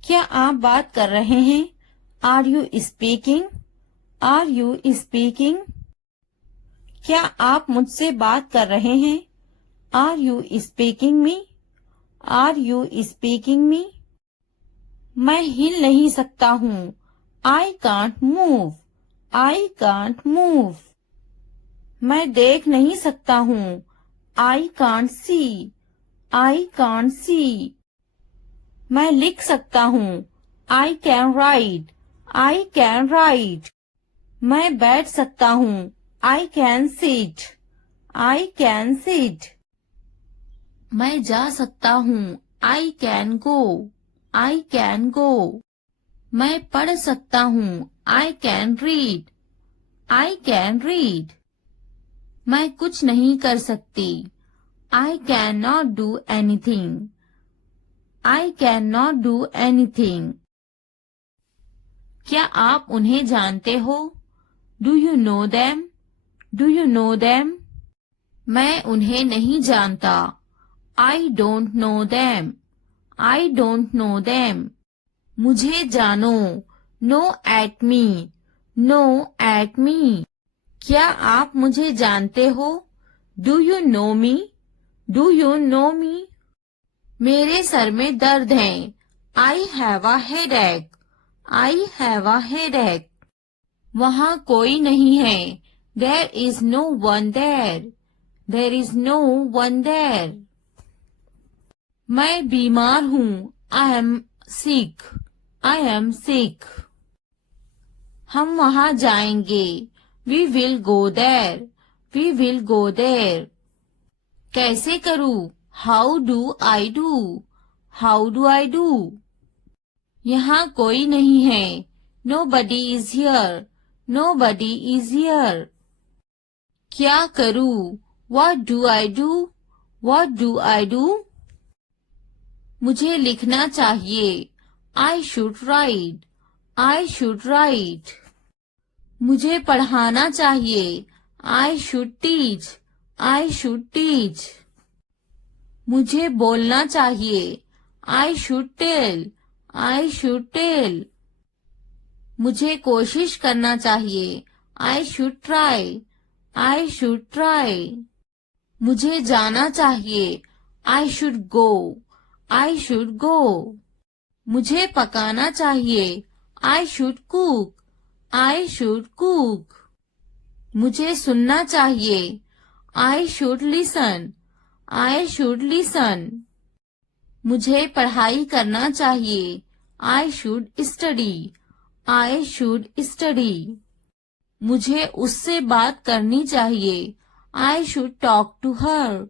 क्या आप बात कर रहे हैं? Are you speaking? Are you speaking? क्या आप मुझसे बात कर रहे हैं? Are you speaking me? Are you speaking me? मैं हिल नहीं सकता हूँ. I can't move. I can't move. मैं देख नहीं सकता हूँ. I can't see. I can't see. मैं लिख सकता हूँ. I can write. I can write. मैं बैठ सकता हूँ. I can sit. I can sit. मैं जा सकता हूँ. I can go. I can go. मैं पढ़ सकता हूँ. I can read. I can read. मैं कुछ नहीं कर सकती. I cannot do anything. I cannot do anything. क्या आप उन्हें जानते हो? Do you know them? Do you know them? मैं उन्हें नहीं जानता. I don't know them. I don't know them. मुझे जानो. No at me. No at me. क्या आप मुझे जानते हो? Do you know me? Do you know me? मेरे सर में दर्द है. I have a headache. I have a headache. वहाँ कोई नहीं है. There is no one there. There is no one there. मैं बीमार हूँ. I am sick. I am sick. हम वहाँ जाएंगे. We will go there. We will go there. कैसे करूँ? How do I do? How do I do? यहाँ कोई नहीं है. Nobody is here. Nobody is here. क्या करूँ? What do I do? What do I do? मुझे लिखना चाहिए. I should write. I should write. मुझे पढ़ाना चाहिए. I should teach. I should teach. मुझे बोलना चाहिए. I should tell. I should tell. मुझे कोशिश करना चाहिए. I should try. I should try. मुझे जाना चाहिए. I should go. I should go. मुझे पकाना चाहिए. I should cook. I should cook. मुझे सुनना चाहिए. I should listen. I should listen. मुझे पढ़ाई करना चाहिए. I should study. I should study. मुझे उससे बात करनी चाहिए. I should talk to her.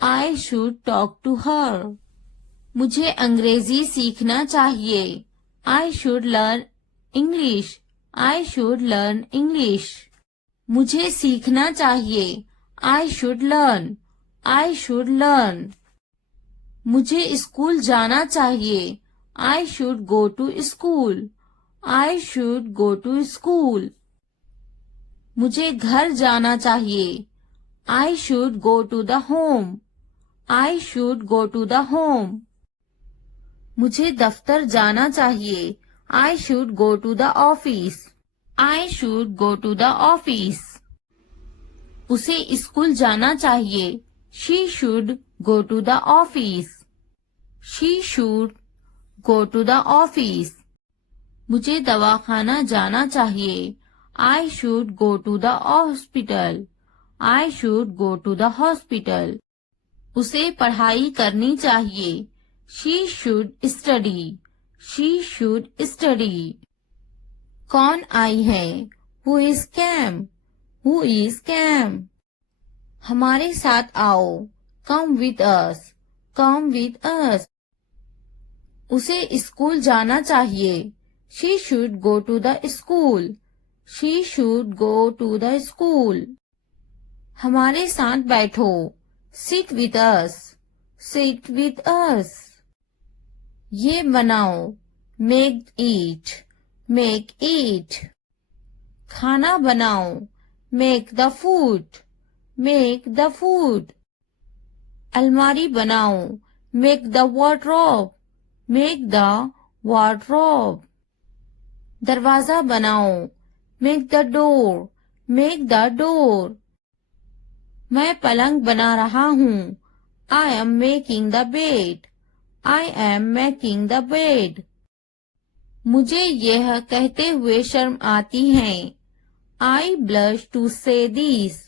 I should talk to her. मुझे अंग्रेजी सीखना चाहिए. I should learn English. I should learn English. मुझे सीखना चाहिए. I should learn. I should learn. मुझे स्कूल जाना चाहिए. I should go to school. I should go to school. मुझे घर जाना चाहिए. I should go to the home. I should go to the home. मुझे दफ्तर जाना चाहिए. I should go to the office. I should go to the office. उसे school जाना चाहिए. She should go to the office. She should go to the office. मुझे दवाखाना जाना चाहिए. I should go to the hospital. I should go to the hospital. उसे पढ़ाई करनी चाहिए. She should study. She should study. कौन आई है? Who is came? Who is came? हमारे साथ आओ. Come with us. Come with us. उसे स्कूल जाना चाहिए. She should go to the school. She should go to the school. हमारे साथ बैठो. Sit with us. Sit with us. ये बनाओ. Make eat. Make eat. खाना बनाओ. Make the food. Make the food. अलमारी बनाओ. Make the wardrobe. Make the wardrobe. दरवाजा बनाओ. Make the door. Make the door. मैं पलंग बना रहा हूँ. I am making the bed. I am making the bed. मुझे यह कहते हुए शर्म आती है. I blush to say this.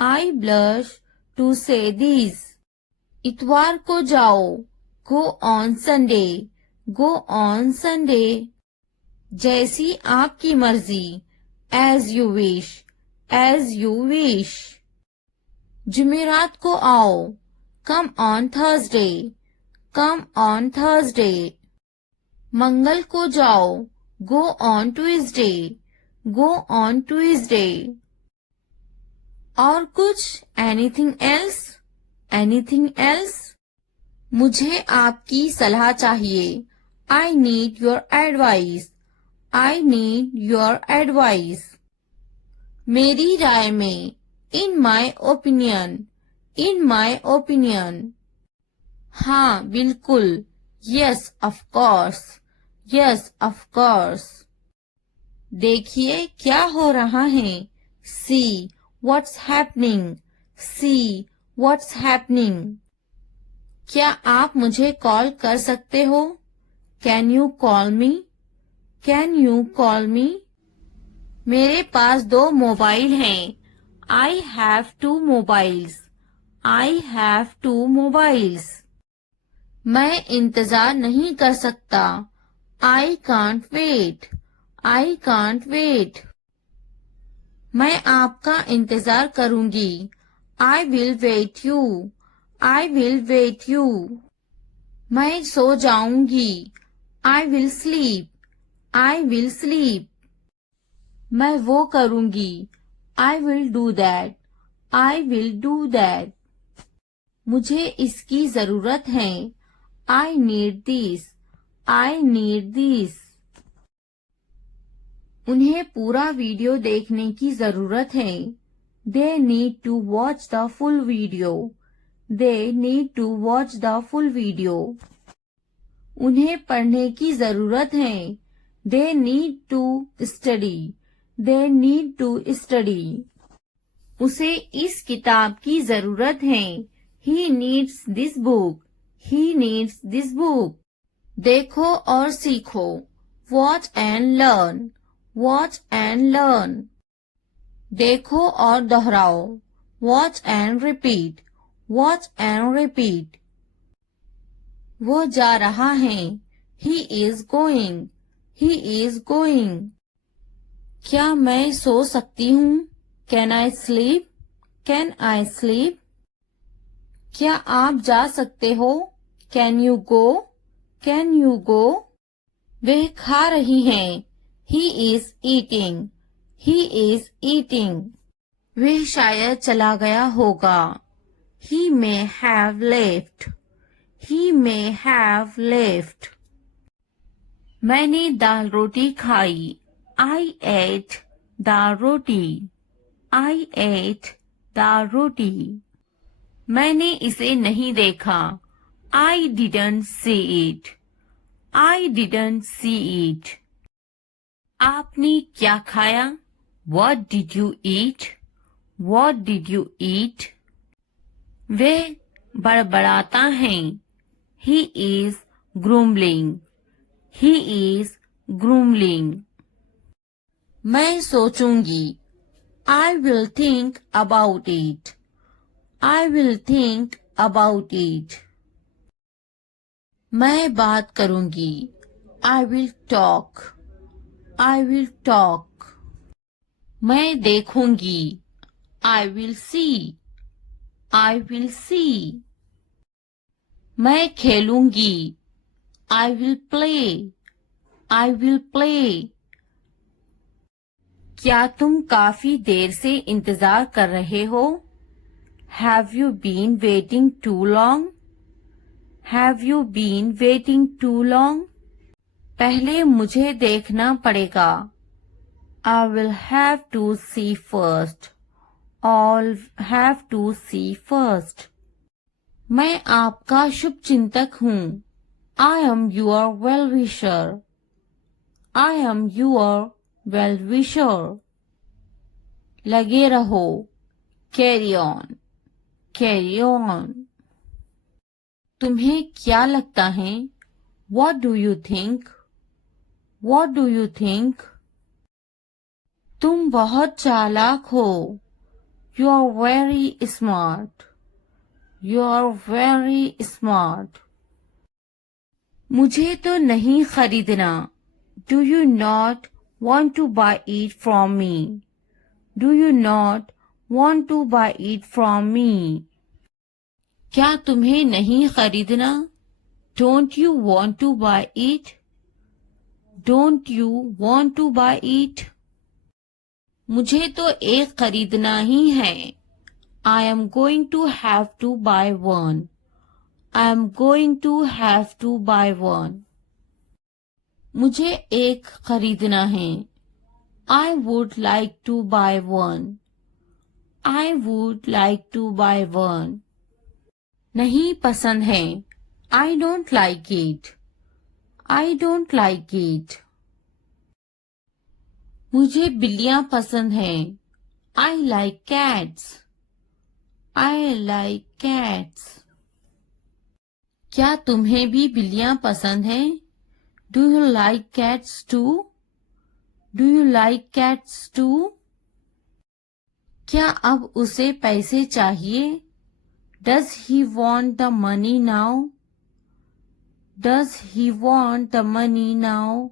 I blush to say this. इतवार को जाओ. Go on Sunday. Go on Sunday. जैसी आपकी मर्जी. As you wish. As you wish. जुमेरात को आओ. Come on Thursday. Come on Thursday. मंगल को जाओ, go on Tuesday, go on Tuesday. और कुछ, anything else, anything else? मुझे आपकी सलाह चाहिए, I need your advice, I need your advice. मेरी राय में, in my opinion, in my opinion. हाँ बिल्कुल, yes of course, yes of course. देखिए क्या हो रहा है, see what's happening, see what's happening. क्या आप मुझे कॉल कर सकते हो, can you call me, can you call me. मेरे पास 2 मोबाइल हैं, I have 2 mobiles, I have 2 mobiles. मैं इंतजार नहीं कर सकता, I can't wait, I can't wait. मैं आपका इंतजार करूंगी, I will wait you, I will wait you. मैं सो जाऊंगी, I will sleep, I will sleep. मैं वो करूंगी, I will do that, I will do that. मुझे इसकी जरूरत है, I need this, I need this. उन्हें पूरा वीडियो देखने की जरूरत है, They need to watch the full video, They need to watch the full video. उन्हें पढ़ने की जरूरत है, They need to study, They need to study. उसे इस किताब की जरूरत है, He needs this book, He needs this book. देखो और सीखो, Watch and learn, Watch and learn. देखो और दोहराओ, Watch and repeat, Watch and repeat. वो जा रहा है, He is going, He is going. क्या मैं सो सकती हूँ, Can I sleep, Can I sleep. क्या आप जा सकते हो, Can you go, Can you go. वह खा रही हैं, He is eating, He is eating. वह शायद चला गया होगा, He may have left, He may have left. मैंने दाल रोटी खाई, I ate dal roti, I ate दाल रोटी. मैंने इसे नहीं देखा, I didn't see it, I didn't see it. आपने क्या खाया, What did you eat, What did you eat. वह बड़बड़ाता है, He is grumbling, He is grumbling. मैं सोचूंगी, I will think about it, I will think about it. मैं बात करूंगी, I will talk, I will talk. मैं देखूंगी, I will see, I will see. मैं खेलूंगी, I will play, I will play. क्या तुम काफी देर से इंतजार कर रहे हो, Have you been waiting too long, Have you been waiting too long. पहले मुझे देखना पड़ेगा, I will have to see first, I'll have to see first. मैं आपका शुभ चिंतक हूँ, I am your well-wisher, I am your well-wisher. लगे रहो, carry on, carry on. तुम्हें क्या लगता है, What do you think, What do you think. तुम बहुत चालाक हो, You are very smart, You are very smart. मुझे तो नहीं खरीदना, Do you not want to buy it from me, Do you not want to buy it from me. क्या तुम्हें नहीं खरीदना, Don't you want to buy it, Don't you want to buy it? मुझे तो एक खरीदना ही है. I am going to have to buy one. I am going to have to buy one. मुझे एक खरीदना है. I would like to buy one. I would like to buy one. नहीं पसंद है. I don't like it. I don't like it. मुझे बिल्लियाँ पसंद हैं. I like cats. I like cats. क्या तुम्हें भी बिल्लियाँ पसंद हैं? Do you like cats too? Do you like cats too? क्या अब उसे पैसे चाहिए? Does he want the money now? Does he want the money now?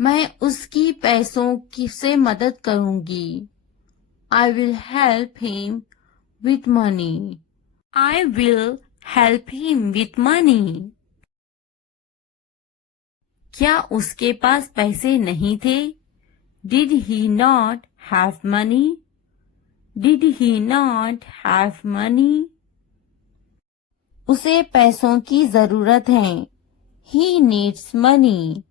मैं उसकी पैसों की से मदद करूंगी. I will help him with money. I will help him with money. क्या उसके पास पैसे नहीं थे? Did he not have money? Did he not have money? उसे पैसों की जरूरत है. He needs money.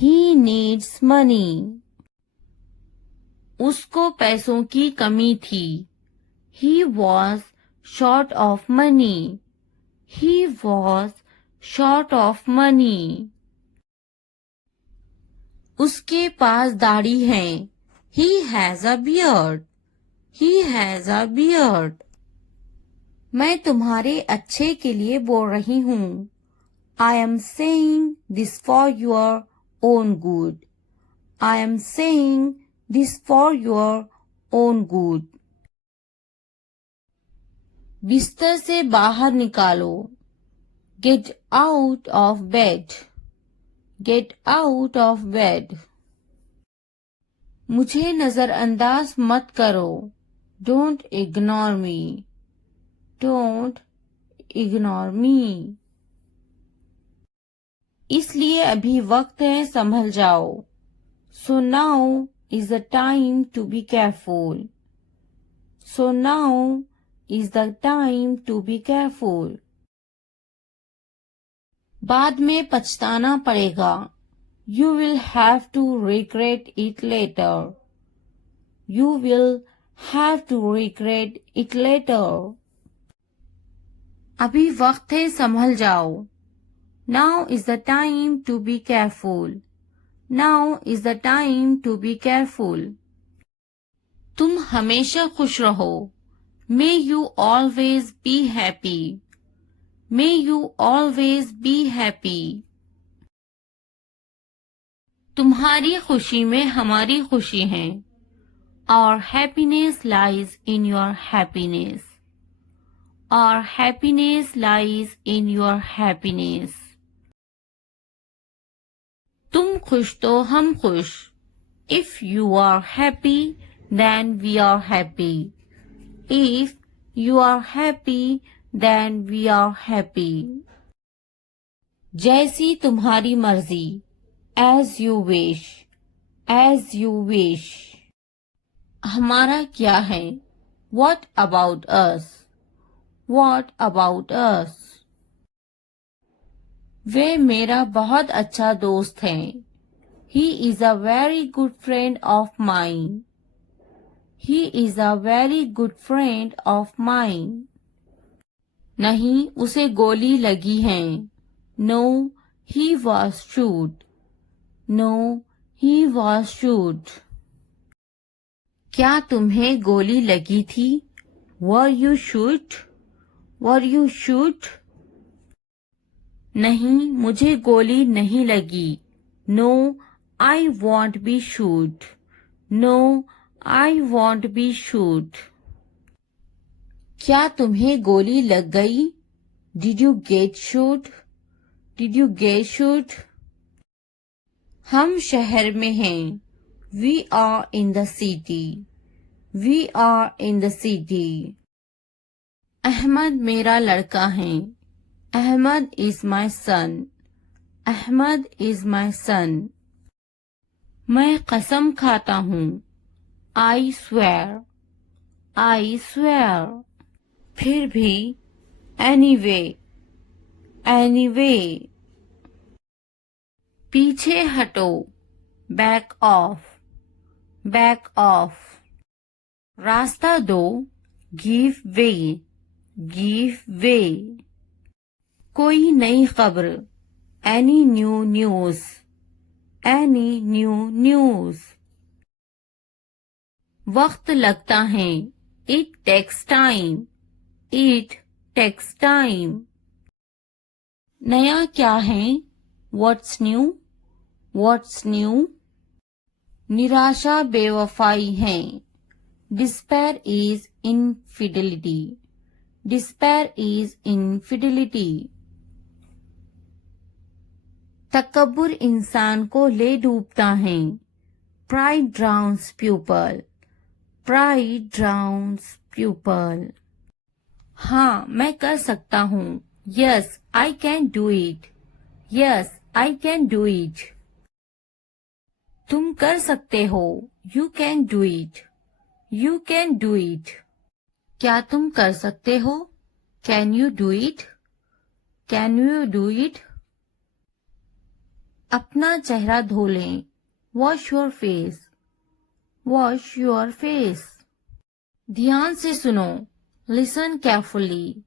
He needs money. उसको पैसों की कमी थी. He was short of money. He was short of money. उसके पास दाढ़ी है. He has a beard. He has a beard. मैं तुम्हारे अच्छे के लिए बोल रही हूँ. I am saying this for your own good. I am saying this for your own good. बिस्तर से बाहर निकालो. Get out of bed. Get out of bed. मुझे नजरअंदाज मत करो. Don't ignore me. Don't ignore me. इसलिए अभी वक्त है संभल जाओ. So now is the time to be careful. So now is the time to be careful. बाद में पछताना पड़ेगा. You will have to regret it later. You will have to regret it later. अभी वक्त है संभल जाओ. Now is the time to be careful. Now is the time to be careful. तुम हमेशा खुश रहो. May you always be happy. May you always be happy. तुम्हारी खुशी में हमारी खुशी है. Our happiness lies in your happiness. Our happiness lies in your happiness. तुम खुश तो हम खुश. If you are happy, then we are happy. If you are happy, then we are happy. जैसी तुम्हारी मर्जी. As you wish. As you wish. हमारा क्या है? What about us? What about us? वे मेरा बहुत अच्छा दोस्त है. He is a very good friend of mine. He is a very good friend of mine. नहीं, उसे गोली लगी है. No, he was shot. No, he was shot. क्या तुम्हें गोली लगी थी? Were you shot? Were you shot? नहीं, मुझे गोली नहीं लगी. No, I won't be shot. No, I won't be shot. क्या तुम्हें गोली लग गई? Did you get shot? Did you get shot? हम शहर में हैं. We are in the city. We are in the city. Ahmad मेरा लड़का है. Ahmad is my son. Ahmad is my son. मैं कसम खाता हूँ। I swear, I swear. फिर भी, एनीवे, एनीवे। पीछे हटो, बैक ऑफ, बैक ऑफ। रास्ता दो, गिव वे, गिव वे। कोई नई खबर, any new news, any new news. वक्त लगता है, it takes time, it takes time. नया क्या है, व्हाट्स न्यू, व्हाट्स न्यू। निराशा बेवफाई है, despair is infidelity, despair is infidelity. तकब्बुर इंसान को ले डूबता है, pride drowns people, pride drowns people. हाँ, मैं कर सकता हूँ, yes I can do it, yes I can do it. तुम कर सकते हो, you can do it, you can do it. क्या तुम कर सकते हो, can you do it, can you do it. अपना चेहरा धो लें, wash your face, wash your face. ध्यान से सुनो, लिसन केयरफुली,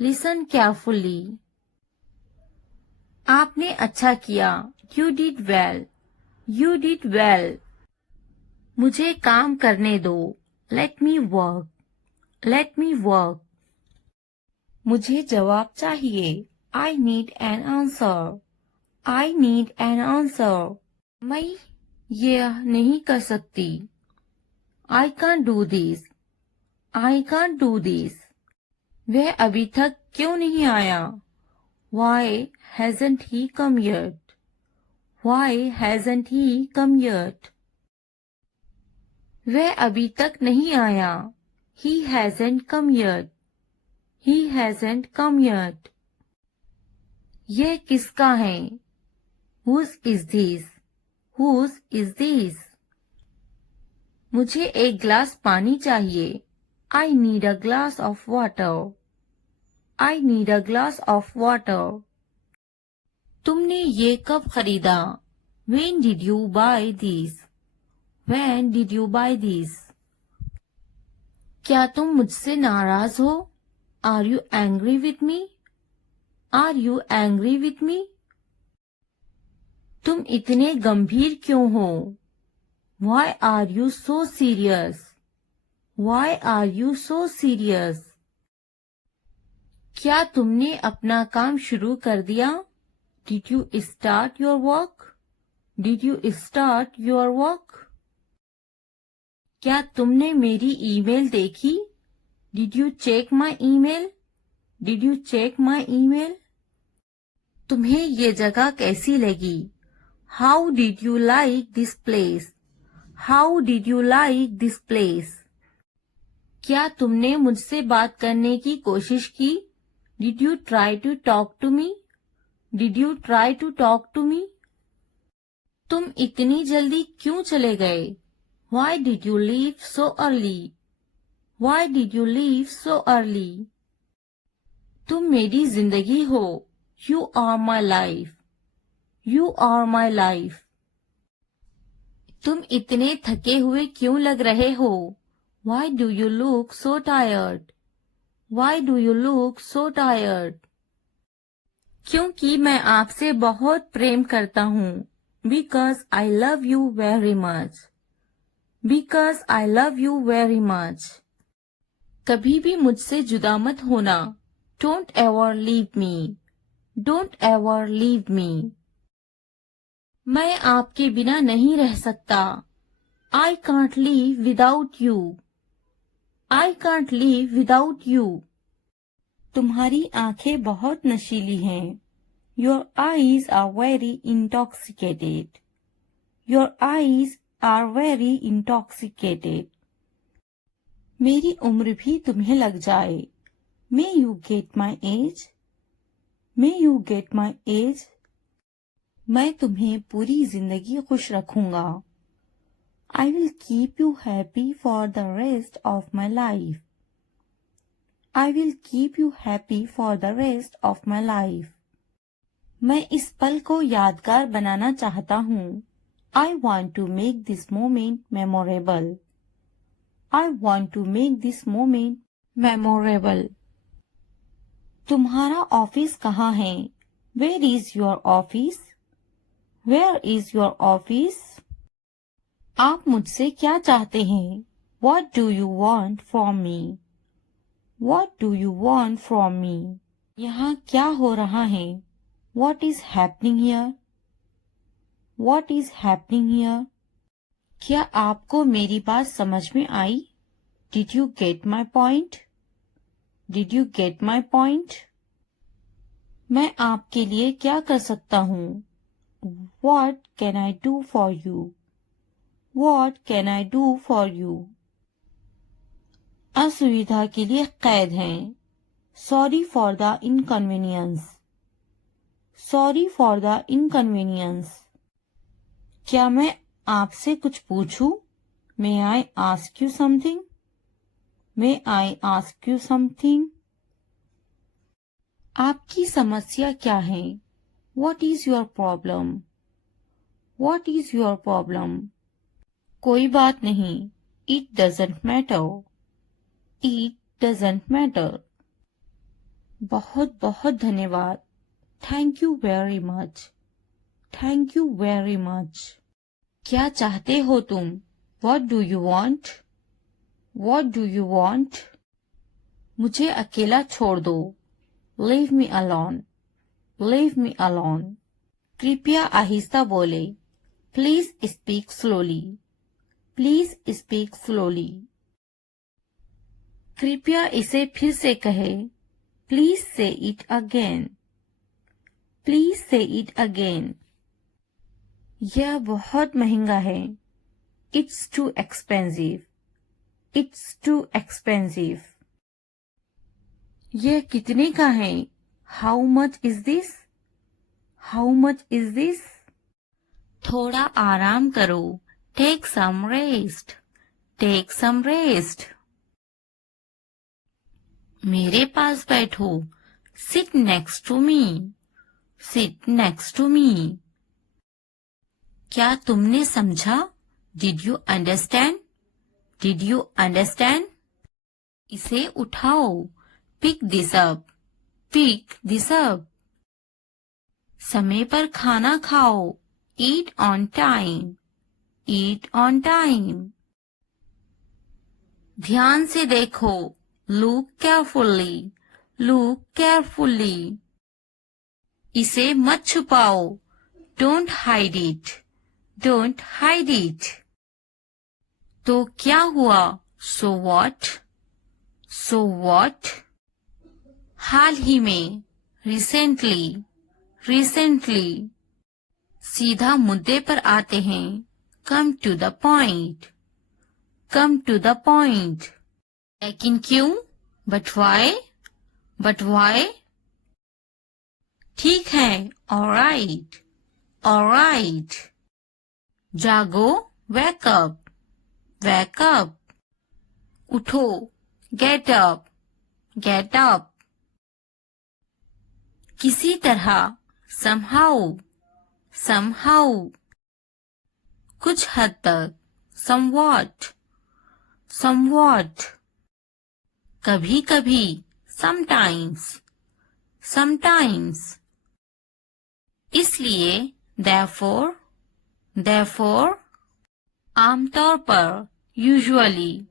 लिसन केयरफुली। आपने अच्छा किया, you did well, you did well. मुझे काम करने दो, let me work, let me work. मुझे जवाब चाहिए, I need an answer, I need an answer. मैं ये नहीं कर सकती, I can't do this, I can't do this. वह अभी तक क्यों नहीं आया, वाई हैजंट ही कम येट, वाई हैजंट ही कम येट। वह अभी तक नहीं आया, he hasn't come yet, he hasn't come yet. यह किसका है, whose is this, whose is this. मुझे एक ग्लास पानी चाहिए, I need a glass of water, I need a glass of water. तुमने ये कब खरीदा, when did you buy this, when did you buy this. क्या तुम मुझसे नाराज हो, are you angry with me, are you angry with me. तुम इतने गंभीर क्यों हो, why are you so serious, why are you so serious. क्या तुमने अपना काम शुरू कर दिया, did you start your work, did you start your work. क्या तुमने मेरी ईमेल देखी, did you check my email, did you check my email. तुम्हें ये जगह कैसी लगी, how did you like this place, how did you like this place. क्या तुमने मुझसे बात करने की कोशिश की, did you try to talk to me, did you try to talk to me. तुम इतनी जल्दी क्यों चले गए, why did you leave so early, why did you leave so early. तुम मेरी जिंदगी हो, you are my life, you are my life. तुम इतने थके हुए क्यों लग रहे हो, why do you look so tired, why do you look so tired. क्योंकि मैं आपसे बहुत प्रेम करता हूँ, because I love you very much, because I love you very much. कभी भी मुझसे जुदा मत होना, don't ever leave me, don't ever leave me. मैं आपके बिना नहीं रह सकता, I can't leave without you, I can't leave without you. तुम्हारी आंखें बहुत नशीली हैं, your eyes are very intoxicated, your eyes are very intoxicated. मेरी उम्र भी तुम्हें लग जाए, may you get my age, may you get my age. मैं तुम्हें पूरी जिंदगी खुश रखूंगा। I will keep you happy for the rest of my life. I will keep you happy for the rest of my life. मैं इस पल को यादगार बनाना चाहता हूँ। I want to make this moment memorable. I want to make this moment memorable. तुम्हारा office कहाँ है? Where is your office? Where is your office? आप मुझसे क्या चाहते हैं? What do you want from me? What do you want from me? यहाँ क्या हो रहा है? What is happening here? What is happening here? क्या आपको मेरी बात समझ में आई? Did you get my point? Did you get my point? मैं आपके लिए क्या कर सकता हूँ? What can I do for you? What can I do for you? असुविधा के लिए कैद हैं। Sorry for the inconvenience. Sorry for the inconvenience. क्या मैं आपसे कुछ पूछूं? May I ask you something? May I ask you something? आपकी समस्या क्या है? What is your problem? What is your problem? कोई बात नहीं। It doesn't matter. It doesn't matter. बहुत बहुत धन्यवाद। Thank you very much. Thank you very much. क्या चाहते हो तुम? What do you want? What do you want? मुझे अकेला छोड़ दो। Leave me alone. Leave me alone. कृपया आहिस्ता बोले। Please speak slowly. Please speak slowly. कृपया इसे फिर से कहे। Please say it again. Please say it again. यह बहुत महंगा है। It's too expensive. It's too expensive. यह कितने का है? How much is this? How much is this? थोड़ा आराम करो। Take some rest. Take some rest. मेरे पास बैठो। Sit next to me. Sit next to me. क्या तुमने समझा? Did you understand? Did you understand? इसे उठाओ। Pick this up. Pick this up. समय पर खाना खाओ। Eat on time. Eat on time. ध्यान से देखो। Look carefully. Look carefully. इसे मत छुपाओ। Don't hide it. Don't hide it. तो क्या हुआ? So what? So what? हाल ही में। Recently. Recently. सीधा मुद्दे पर आते हैं। Come to the point. Come to the point. लेकिन क्यों? But why? But why? ठीक है। All right. All right. जागो। Wake up. Wake up. उठो। Get up. Get up. किसी तरह। Somehow. Somehow. कुछ हद तक। Somewhat. Somewhat. कभी कभी। Sometimes. Sometimes. इसलिए। Therefore. Therefore. आमतौर पर। Usually.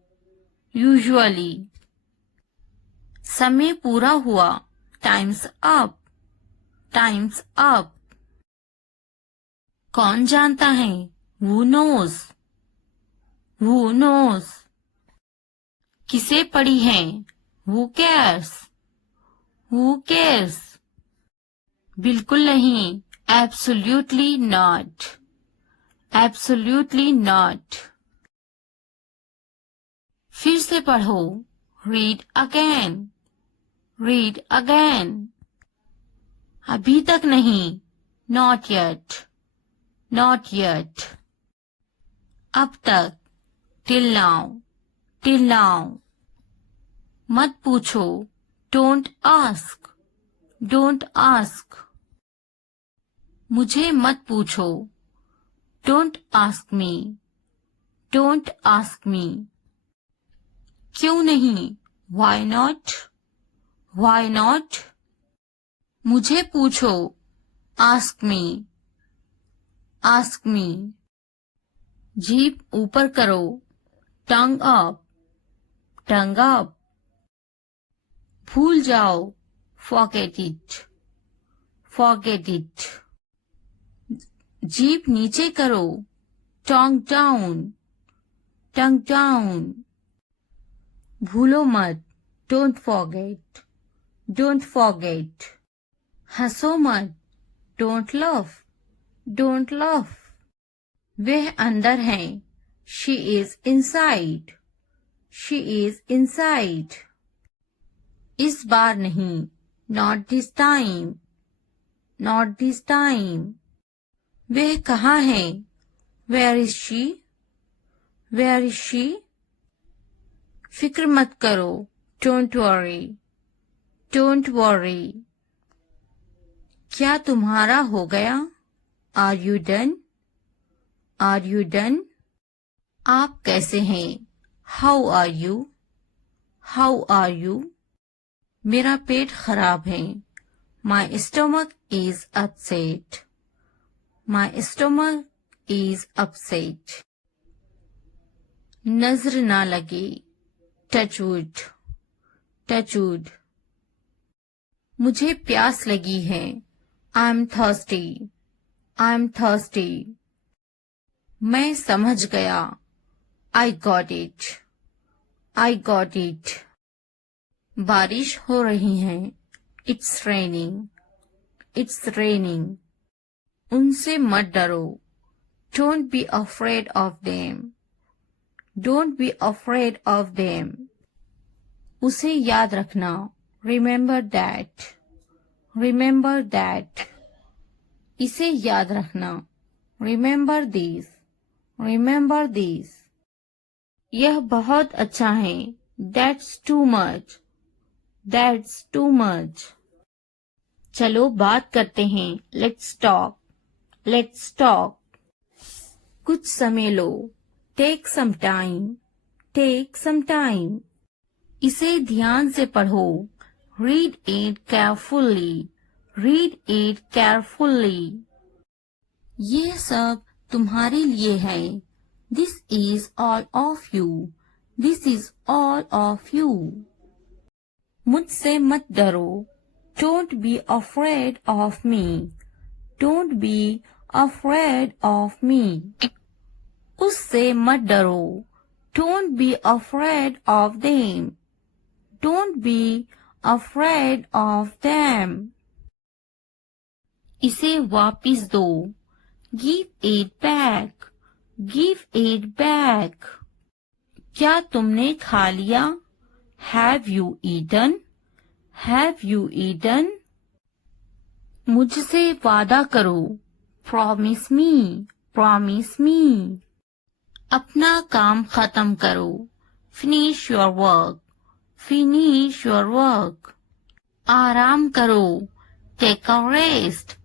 Usually. समय पूरा हुआ। Time's up. Time's up. कौन जानता है? Who knows? Who knows? किसे पड़ी है? Who cares? Who cares? बिल्कुल नहीं। Absolutely not. Absolutely not. फिर से पढ़ो। Read again. Read again. अभी तक नहीं। Not yet. not yet. अब तक, till now, till now. मत पूछो, don't ask, don't ask. मुझे मत पूछो, don't ask me, don't ask me. क्यों नहीं, why not, why not. मुझे पूछो, ask me, ask me. जीभ ऊपर करो, tongue up, tongue up. भूल जाओ, forget it, forget it. जीभ नीचे करो, tongue down, tongue down. भूलो मत, don't forget, don't forget. हंसो मत, don't laugh, don't laugh. वह अंदर है, she is inside, she is inside. इस बार नहीं, not this time, not this time. वह कहाँ है, where is she, where is she. फिक्र मत करो, don't worry, don't worry. क्या तुम्हारा हो गया, are you done, are you done. आप कैसे हैं, how are you, how are you. मेरा पेट खराब है, my stomach is upset, my stomach is upset. नजर ना लगे, touch wood, touch wood. मुझे प्यास लगी है, I'm thirsty, I'm thirsty. मैं समझ गया, I got it, I got it. बारिश हो रही है, it's raining, it's raining. उनसे मत डरो, don't be afraid of them, don't be afraid of them. उसे याद रखना, remember that, remember that. इसे याद रखना, remember this, remember this. यह बहुत अच्छा है, that's too much, that's too much. चलो बात करते हैं, let's talk, let's talk. कुछ समय लो, take some time, take some time. इसे ध्यान से पढ़ो, read it carefully, read it carefully. ये सब तुम्हारे लिए है, this is all of you, this is all of you. मुझसे मत डरो, don't be afraid of me, don't be afraid of me. उससे मत डरो, don't be afraid of them, don't be afraid of them. इसे वापिस दो, give it back, give it back. क्या तुमने खा लिया, have you eaten, have you eaten. मुझसे वादा करो, promise me, promise me. अपना काम खत्म करो, finish your work, finish your work. आराम करो, take a rest,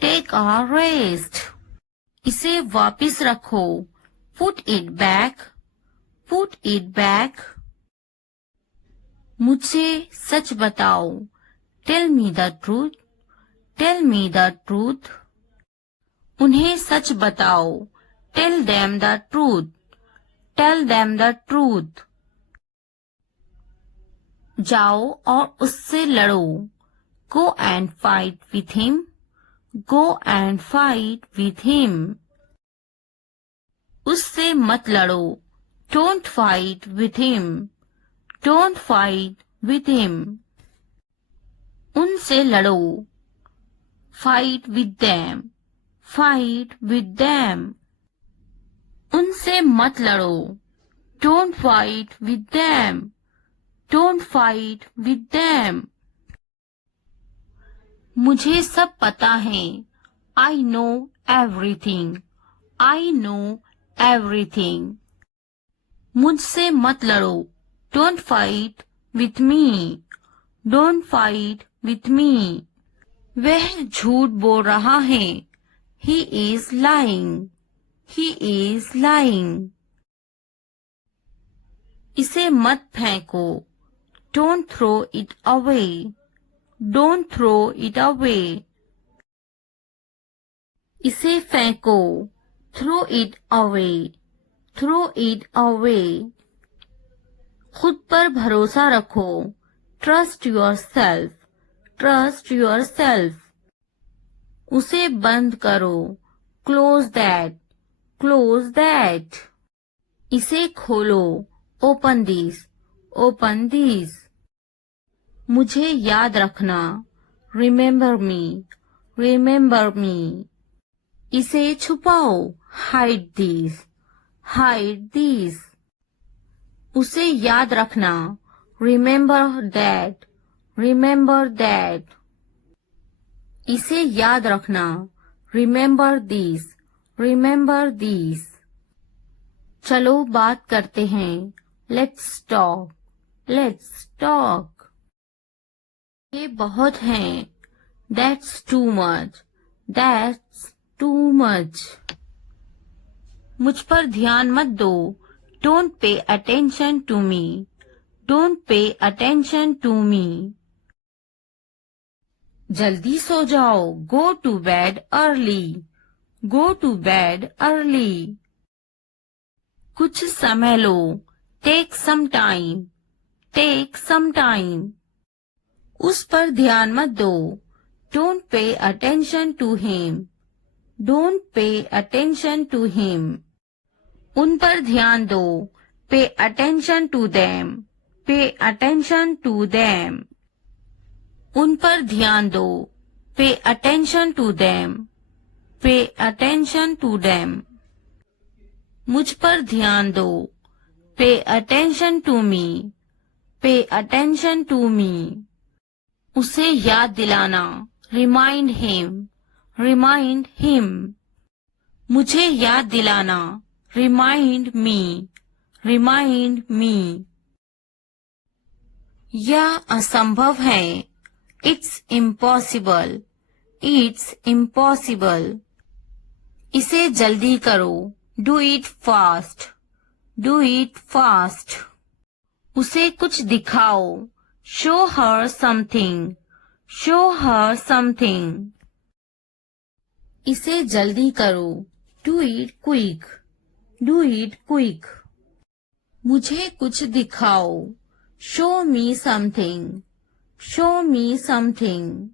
take a rest. इसे वापिस रखो, put it back, put it back. मुझसे सच बताओ, tell me the truth, tell me the truth. उन्हें सच बताओ, tell them the truth, tell them the truth. जाओ और उससे लड़ो, go and fight with him, go and fight with him. उससे मत लड़ो, don't fight with him, don't fight with him. उनसे लड़ो, fight with them, fight with them. उनसे मत लड़ो, don't fight with them, don't fight with them. मुझे सब पता है, I know everything, I know everything. मुझसे मत लड़ो. Don't fight with me. Don't fight with me. वह झूठ बोल रहा है. He is lying. He is lying. इसे मत फेंको. Don't throw it away. Don't throw it away. इसे फेंको. Throw it away. Throw it away. खुद पर भरोसा रखो. Trust yourself. Trust yourself. उसे बंद करो. Close that. Close that. इसे खोलो. Open this. Open this. मुझे याद रखना. Remember me. Remember me. इसे छुपाओ. Hide this. Hide this. उसे याद रखना. Remember that. Remember that. इसे याद रखना. Remember this. Remember this. चलो बात करते हैं. Let's talk. Let's talk. ये बहुत हैं. That's too much. That's too much. मुझ पर ध्यान मत दो. Don't pay attention to me. Don't pay attention to me. जल्दी सो जाओ. Go to bed early. Go to bed early. कुछ समय लो. Take some time. Take some time. उस पर ध्यान मत दो. Don't pay attention to him. Don't pay attention to him. उन पर ध्यान दो. Pay attention to them. Pay attention to them. उन पर ध्यान दो. Pay attention to them. Pay attention to them. मुझ पर ध्यान दो. Pay attention to me. Pay attention to me. उसे याद दिलाना. Remind him. Remind him. मुझे याद दिलाना. Remind me. Remind me. यह असंभव है. It's impossible. It's impossible. इसे जल्दी करो. Do it fast. Do it fast. उसे कुछ दिखाओ. Show her something. Show her something. इसे जल्दी करो. Do it quick. Do it quick. मुझे कुछ दिखाओ. Show me something. Show me something.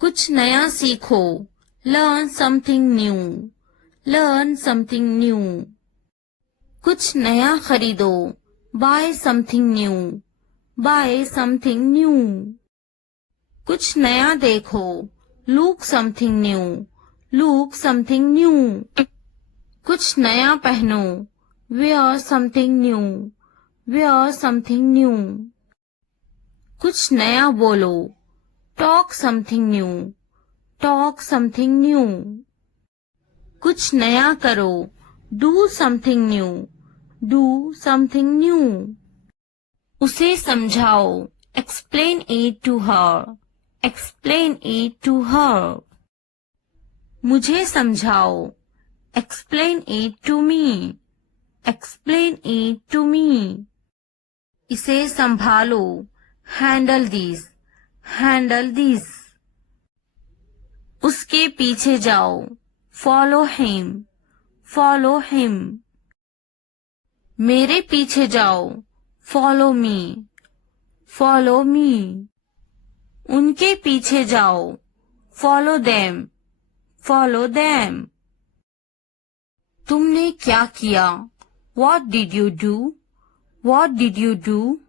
कुछ नया सीखो. Learn something new. Learn something new. कुछ नया खरीदो. Buy something new. Buy something new. कुछ नया देखो. Look something new. Look something new. कुछ नया पहनो. Wear something new. Wear something new. कुछ नया बोलो. Talk something new. Talk something new. कुछ नया करो. Do something new. Do something new. उसे समझाओ. Explain it to her. Explain it to her. मुझे समझाओ. Explain it to me. Explain it to me. इसे संभालो. Handle this. Handle this. उसके पीछे जाओ. Follow him. Follow him. मेरे पीछे जाओ. Follow me. Follow me. उनके पीछे जाओ. Follow them. Follow them. तुमने क्या किया? What did you do? What did you do?